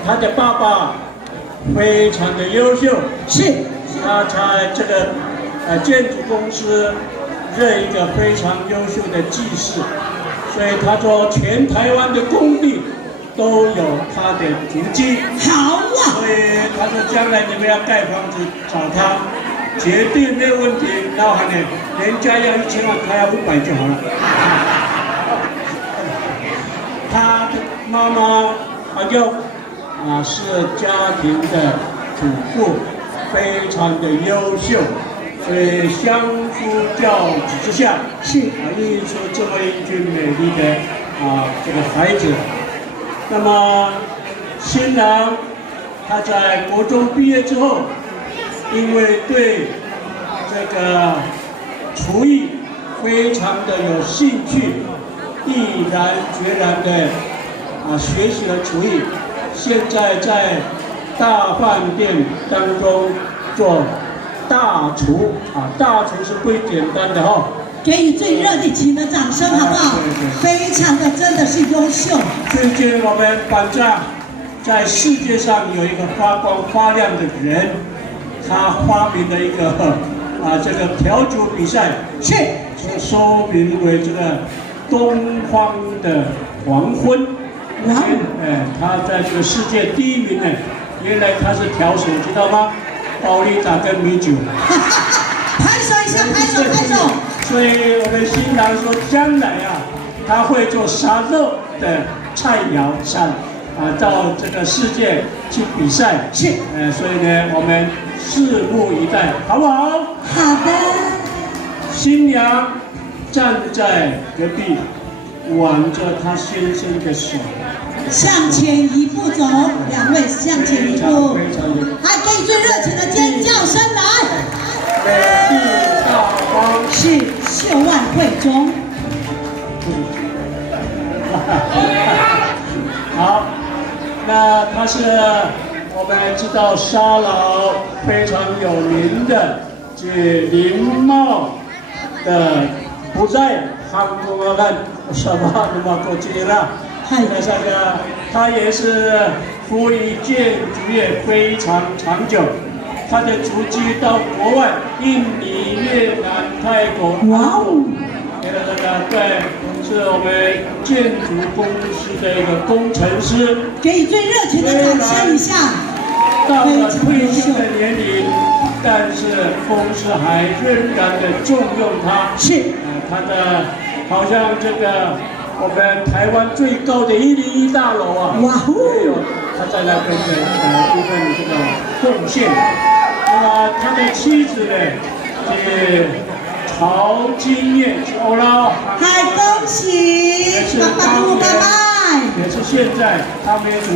他的爸爸非常的优秀，是他在这个建筑公司任一个非常优秀的技师，所以他做全台湾的工地都有他的足迹，好啊！所以他说将来你们要盖房子找他，绝对没有问题。然后呢，人家要1000万，他要500就好了。他的妈妈是家庭的主妇，非常的优秀，所以相夫教子之下，孕育出这么一群美丽的这个孩子。那么新郎他在国中毕业之后，因为对这个厨艺非常的有兴趣，毅然决然的学习了厨艺，现在在大饭店当中做大厨大厨是不简单的哈。给予最热烈情的掌声，好不好？非常的，真的是优秀。最近我们班长在世界上有一个发光发亮的人，他发明了一个这个调酒比赛，是说名为这个东方的黄昏。哇，他在这个世界第一名呢，原来他是调酒，知道吗？保利达跟米酒。拍手一下，拍手拍手。所以我们新郎说，将来他会做杀肉的菜肴上到这个世界去比赛。是，所以呢，我们拭目以待，好不好？好的。新娘站在隔壁，挽着她先生的手，向前一步走，两位向前一步，还给予最热情的尖叫声来。美丽大方是秀万惠中。好，那他是我们知道沙劳非常有名的这林茂的不在韩国人什么那么过去了，那这个他也是服役建筑业非常长久。他的足迹到国外，印尼、越南、泰国。哇哦！对，是我们建筑公司的一个工程师。给予最热情的掌声一下。到了退休的年龄，但是公司还仍然的重用他。是。他的好像这个我们台湾最高的101大楼哇哦！他在那边的一份这个贡献。那么他的妻子呢，是曹金燕，是欧拉。嗨，恭喜！爸爸祝爸爸。也是现在阿美族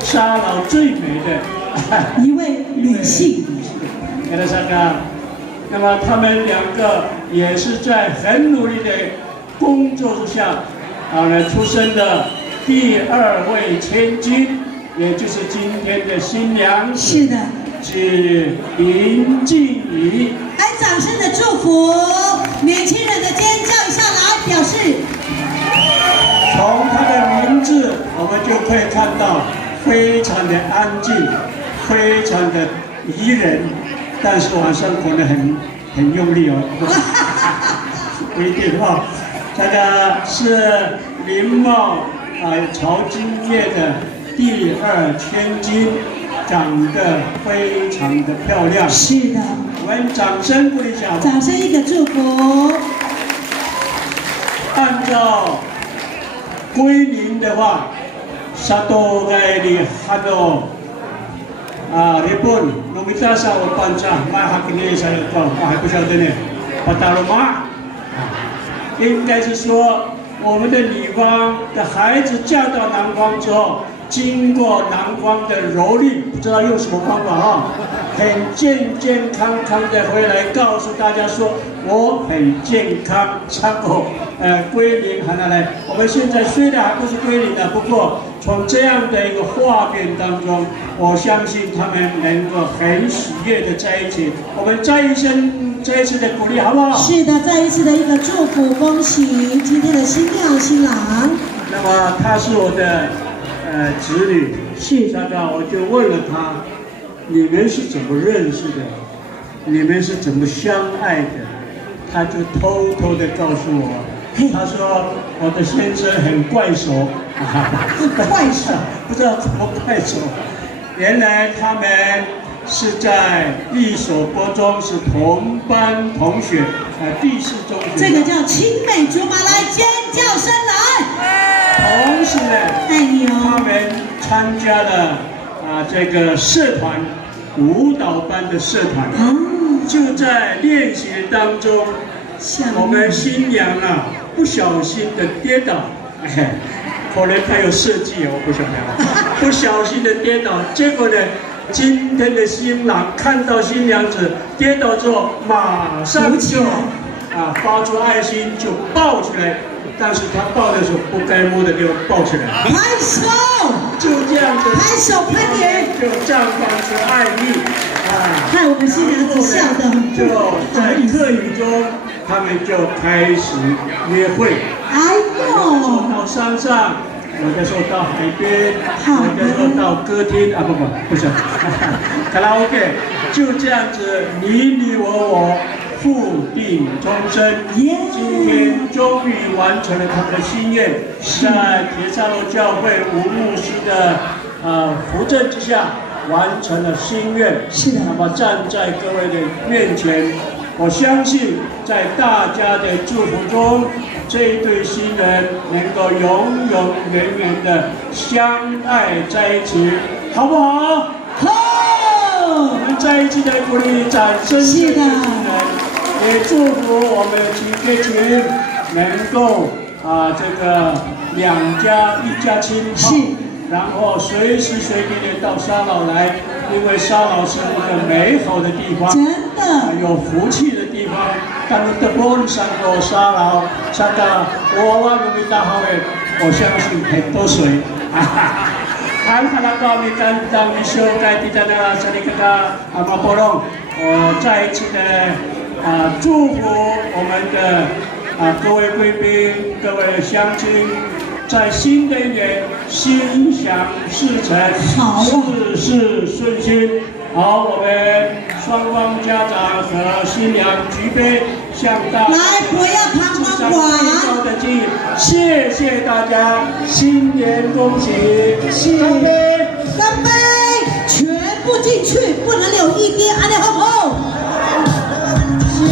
沙劳最美的一位女性。那么他们两个也是在很努力的工作之下，出生的第2位千金，也就是今天的新娘。是的。是林静怡。来，掌声的祝福，年轻人的尖叫一下来，表示。从她的名字，我们就可以看到，非常的安静，非常的宜人，但是晚上可能很用力哦。不一定哦。这个是林茂曹金叶的第2千金。长得非常的漂亮，是的，我们掌声鼓励一下。掌声一个祝福。按照归宁的话，沙多盖里哈多日本农民大厦我班长麦哈克尼沙有多，我还不晓得呢。巴达罗马，应该是说我们的女方的孩子嫁到南方之后。经过南方的蹂躏，不知道用什么方法很健健康康的回来告诉大家说我很健康，然后归零还拿来。我们现在虽然还不是归零的，不过从这样的一个画面当中，我相信他们能够很喜悦的在一起。我们再一次的鼓励，好不好？是的，再一次的一个祝福，恭喜今天的新娘新郎。那么他是我的。子女是这个，我就问了他，你们是怎么认识的？你们是怎么相爱的？他就偷偷的告诉我，他说我的先生很怪手，怪手，不知道怎么怪手。原来他们是在一所国中是同班同学，第4中学。这个叫青梅竹马，来尖叫声来。同时呢，他们参加了这个社团，舞蹈班的社团。就在练习当中，我们新娘不小心的跌倒，可能她有设计，我不晓得，不小心的跌倒，结果呢今天的新郎看到新娘子跌倒之后，马上就发出爱心，就抱起来。但是他抱的时候不该摸的地方抱起来。拍手，就这样子，拍手，快点，就绽放出爱意看我们新娘子笑的，就在客语中，他们就开始约会。哎呦，到山上。有的时候到海边，有的时候到歌厅不是，卡拉 OK， 就这样子你我互定终身。今天终于完成了他们的心愿，在铁沙罗教会吴牧师的扶正之下，完成了心愿。是的。那么站在各位的面前，我相信在大家的祝福中。这一对新人能够永永远远的相爱在一起，好不好？好！我们再一次的鼓励、掌声，是的，也祝福我们这群能够这个两家一家亲是，然后随时随地的到沙老来，因为沙老是一个美好的地方，真的有福气的地方。但是德邦上到沙老，上到我们大好的，我相信很多水。看看那个米干当米修盖地在那这里看看马波龙，我再一次的祝福我们的各位贵宾、各位乡亲，在新的一年心想事成，事事顺心。好，我们双方家长和新娘举杯向大家来，不要旁观广，谢谢大家，新年恭喜！干杯！干杯！全部进去，不能有一滴安利好不好？是。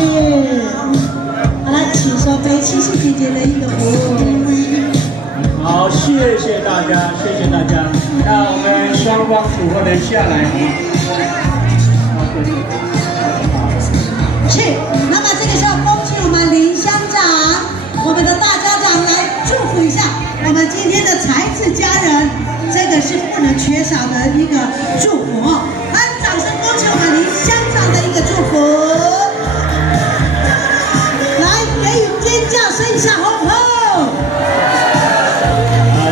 好了，请收杯，谢谢姐姐的一个服务。好，谢谢大家，谢谢大家。那我们双方组合人下来。是，那么这个时候恭喜我们林乡长，我们的大家长来祝福一下我们今天的才子佳人，这个是不能缺少的一个祝福哦。来，掌声恭喜我们林乡长的一个祝福，来给予尖叫声响，吼吼！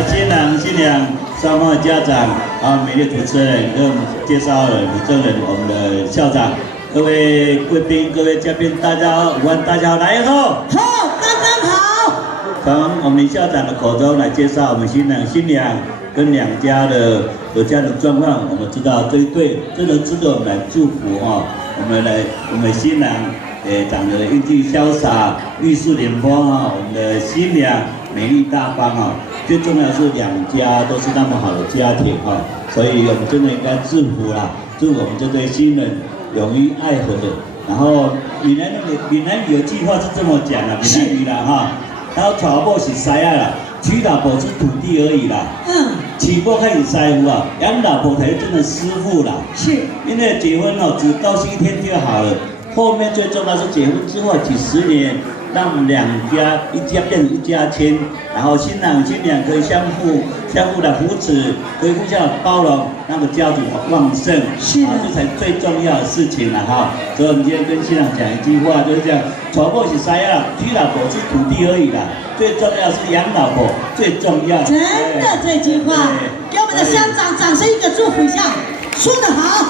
新郎新娘双方的家长美丽主持人跟我们介绍了主持人我们的校长。各位贵宾、各位嘉宾，大家好，午安，大家好，来好，好，刚刚好。从我们校长的口中来介绍我们新郎、新娘跟两家的有这样的状况，我们知道这一对真的值得我们来祝福哦。我们新郎长得英俊潇洒、玉树临风啊，我们的新娘美丽大方啊。最重要是两家都是那么好的家庭啊，所以我们真的应该祝福啦，祝福我们这对新人。勇于爱河的，然后闽南语有句话是这么讲的，闽南语啦哈，然后娶某是师仔啦，娶老婆是徒弟而已啦，娶某开始师傅啊，养老婆才是真的师傅啦，是，因为结婚只高兴一天就好了，后面最重要是结婚之后几十年，让我们两家一家变成一家亲，然后新郎新娘可以相互的扶持，可以互相包容，那么家族旺盛，是的，这才最重要的事情了哈。所以我们今天跟新郎讲一句话，就是这样：娶某是师仔，娶老婆是徒弟而已啦。最重要是养老婆，最重要。真的这句话，给我们的乡长掌声一个祝福一下，说得好。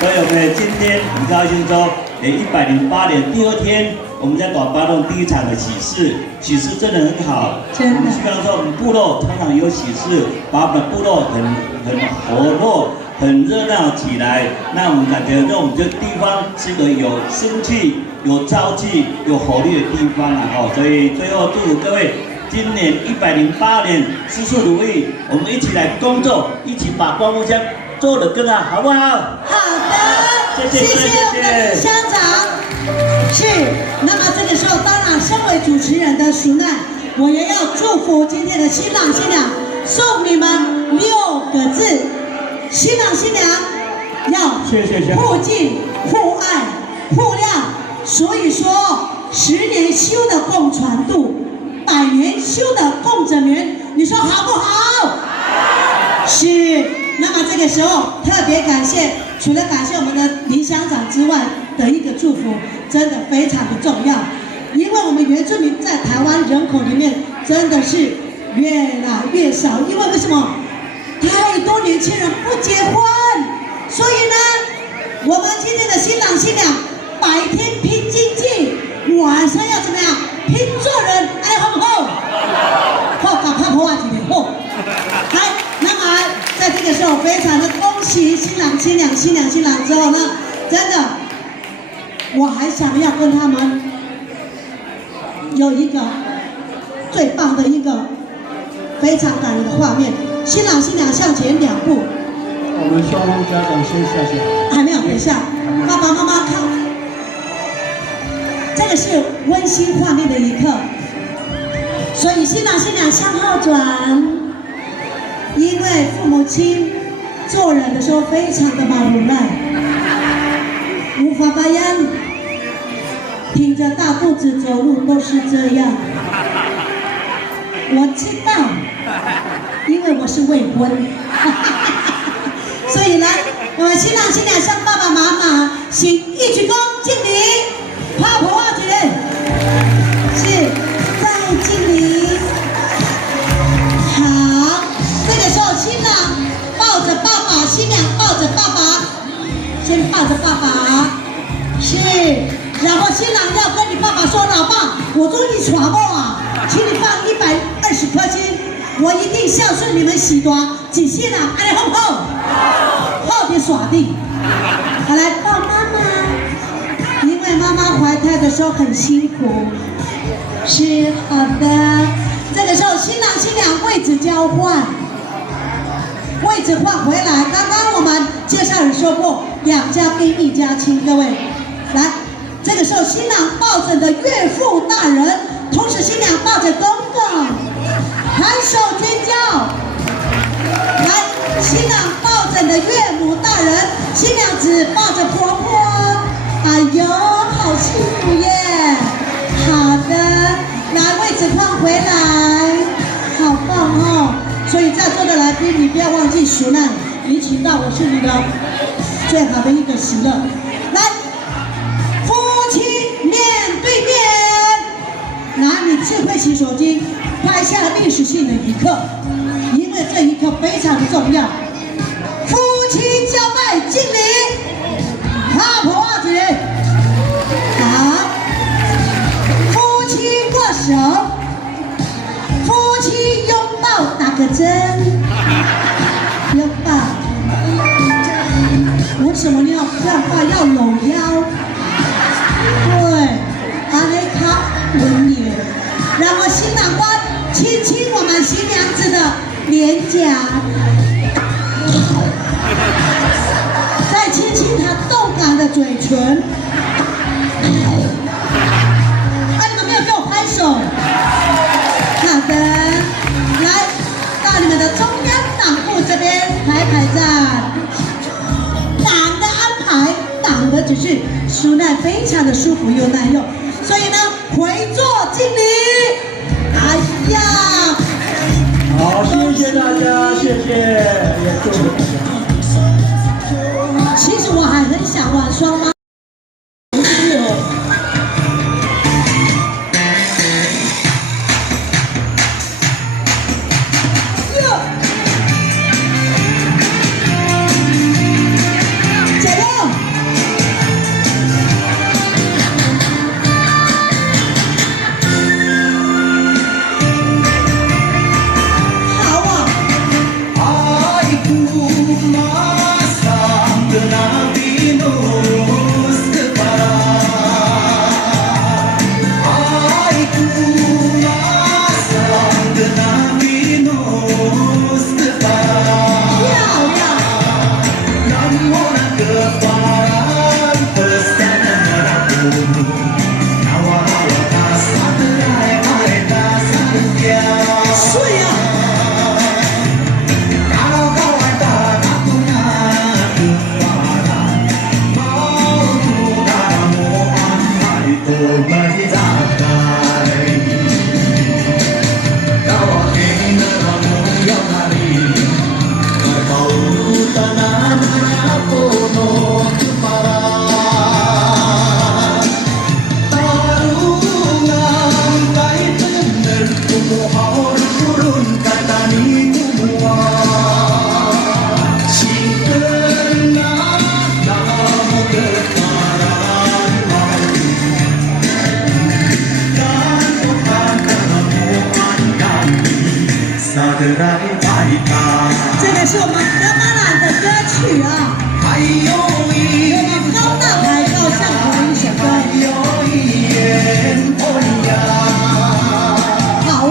所以我们今天很高兴说，108年第2天。我们在短巴弄第一场的喜事真的很好。我们希望说，我们部落常常有喜事，把我们部落很活络、很热闹起来。那我们感觉说，我们这地方是个有生气、有朝气、有活力的地方啊！所以最后祝福各位，今年108年事事如意，我们一起来工作，一起把光复乡做得更好，好不好？好的，谢谢我们的乡长。是，那么这个时候，当然，身为主持人的淑奈，我也要祝福今天的新郎新娘，送你们6个字：新郎新娘要互敬、互爱、互谅。所以说，10年修的共船渡，100年修的共枕眠，你说好不好？是。那么这个时候特别感谢，除了感谢我们的林乡长之外的一个祝福，真的非常的重要。因为我们原住民在台湾人口里面真的是越来越少，因为什么？太多年轻人不结婚，所以呢，我们今天的新郎新娘白天拼经济，晚上要怎么样？拼做人，哎，好不好？好，搞怕破话几点后？来，那么在这个时候，非常的恭喜新郎新娘、新娘新郎之后呢，真的，我还想要跟他们有一个最棒的一个非常感人的画面。新郎新娘向前2步，我们双方家长先下去。还没有，等一下，爸爸妈妈看，这个是温馨画面的一刻。所以新郎新娘向后转，因为父母亲做人的时候非常的麻无奈，无法发言，挺着大肚子走路都是这样。我知道，因为我是未婚，所以呢，我们新郎新娘向爸爸妈妈行一鞠躬敬礼，拍婆花姐，是再敬礼。好，这个时候新郎抱着爸爸，新娘抱着爸爸，先抱着爸爸，是，然后新郎要跟你爸爸说，老爸，我终于传过啊，请你放120颗星。我一定孝顺你们许多，仔细啦，安尼好不好？好的耍定。好，来抱妈妈，因为妈妈怀胎的时候很辛苦。是，好的。这个时候新郎新娘位置交换，位置换回来。刚刚我们介绍人说过，2家宾1家亲，各位，来，这个时候新郎抱着的岳父大人，同时新娘抱着公公。拍手尖叫！来，新郎抱着的岳母大人，新娘子抱着婆婆。哎呦，好幸福耶！好的，来，位置换回来，好棒哦！所以在座的来宾，你不要忘记熟难，你请到我是你的最好的一个喜乐。来，夫妻面对面，拿你智慧洗手巾。拍下历史性的一刻，因为这一刻非常的重要。夫妻交拜敬礼，怕婆袜子，好，夫妻握手，夫妻拥抱打个针，拥抱。为什么你要要搂腰？对，阿内卡吻脸，然后新郎官。亲亲我们新娘子的脸颊，再亲亲她动感的嘴唇。你们没有给我拍手？好的，来到你们的中央党部这边排站。党的安排，党的指示，舒耐非常的舒服又耐用，所以呢，回座敬礼。哎呀！好，谢谢大家，谢谢，也祝福大家。其实我还很想玩双妈。Masam de Nabino 是我们格马兰的歌曲啊，我们高大台高向国一首歌。好诶。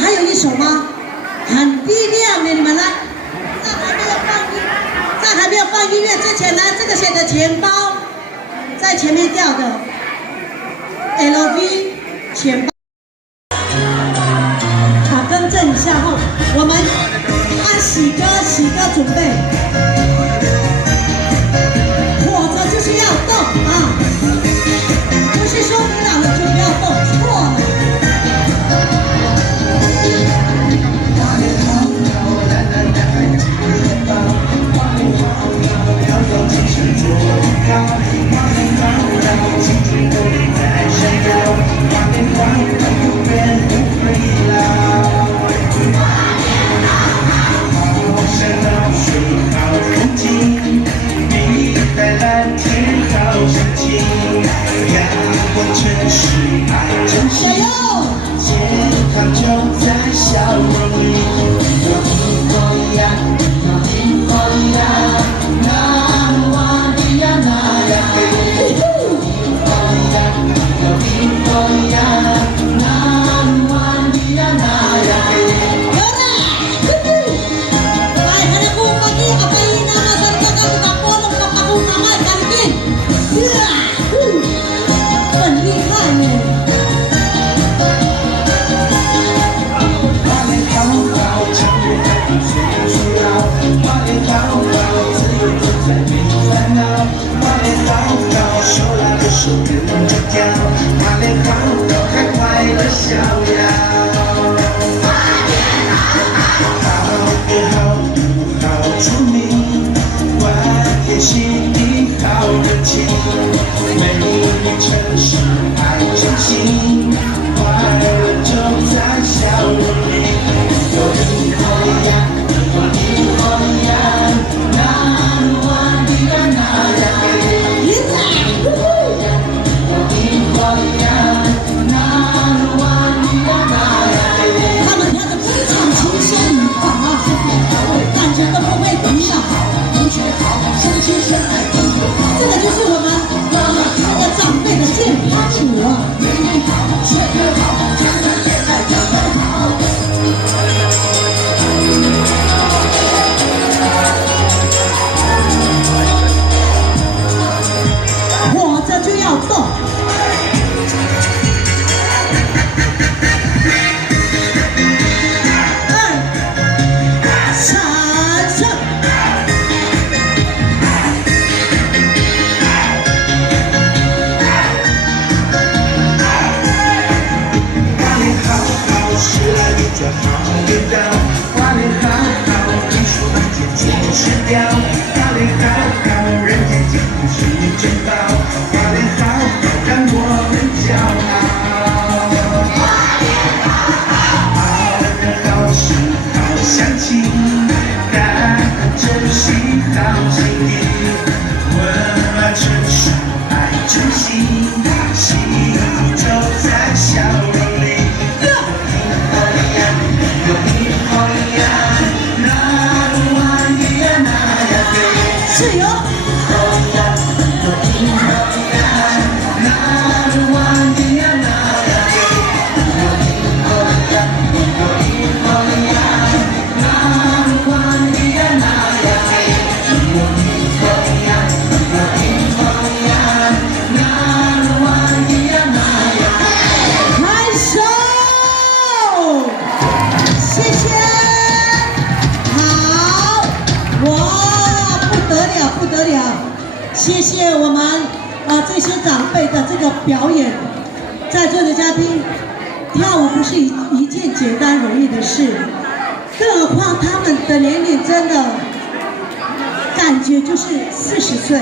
还有一首吗？很力量的，你们来，在还没有放音乐之前呢，这个写的钱包在前面掉的 LV 钱包。好，更正一下哈，我们按喜歌准备，活着就是要动啊，不是说你老了就不要动，错了。好，不好，不好，祝你。练习好人情，美丽城市爱真心，快乐就在笑容里。有你我呀，有你我呀，那我的呀那呀，有你我呀，那我的呀那呀。他们跳得非常清新啊，感觉都不会停啊。同学好，相亲相爱，这个就是我们那个长辈的健康舞啊。美丽好，学得好，天南也在天南好。活着就要动。是有。谢谢我们这些长辈的这个表演，在座的嘉宾，跳舞不是一件简单容易的事，更何况他们的年龄真的感觉就是40岁。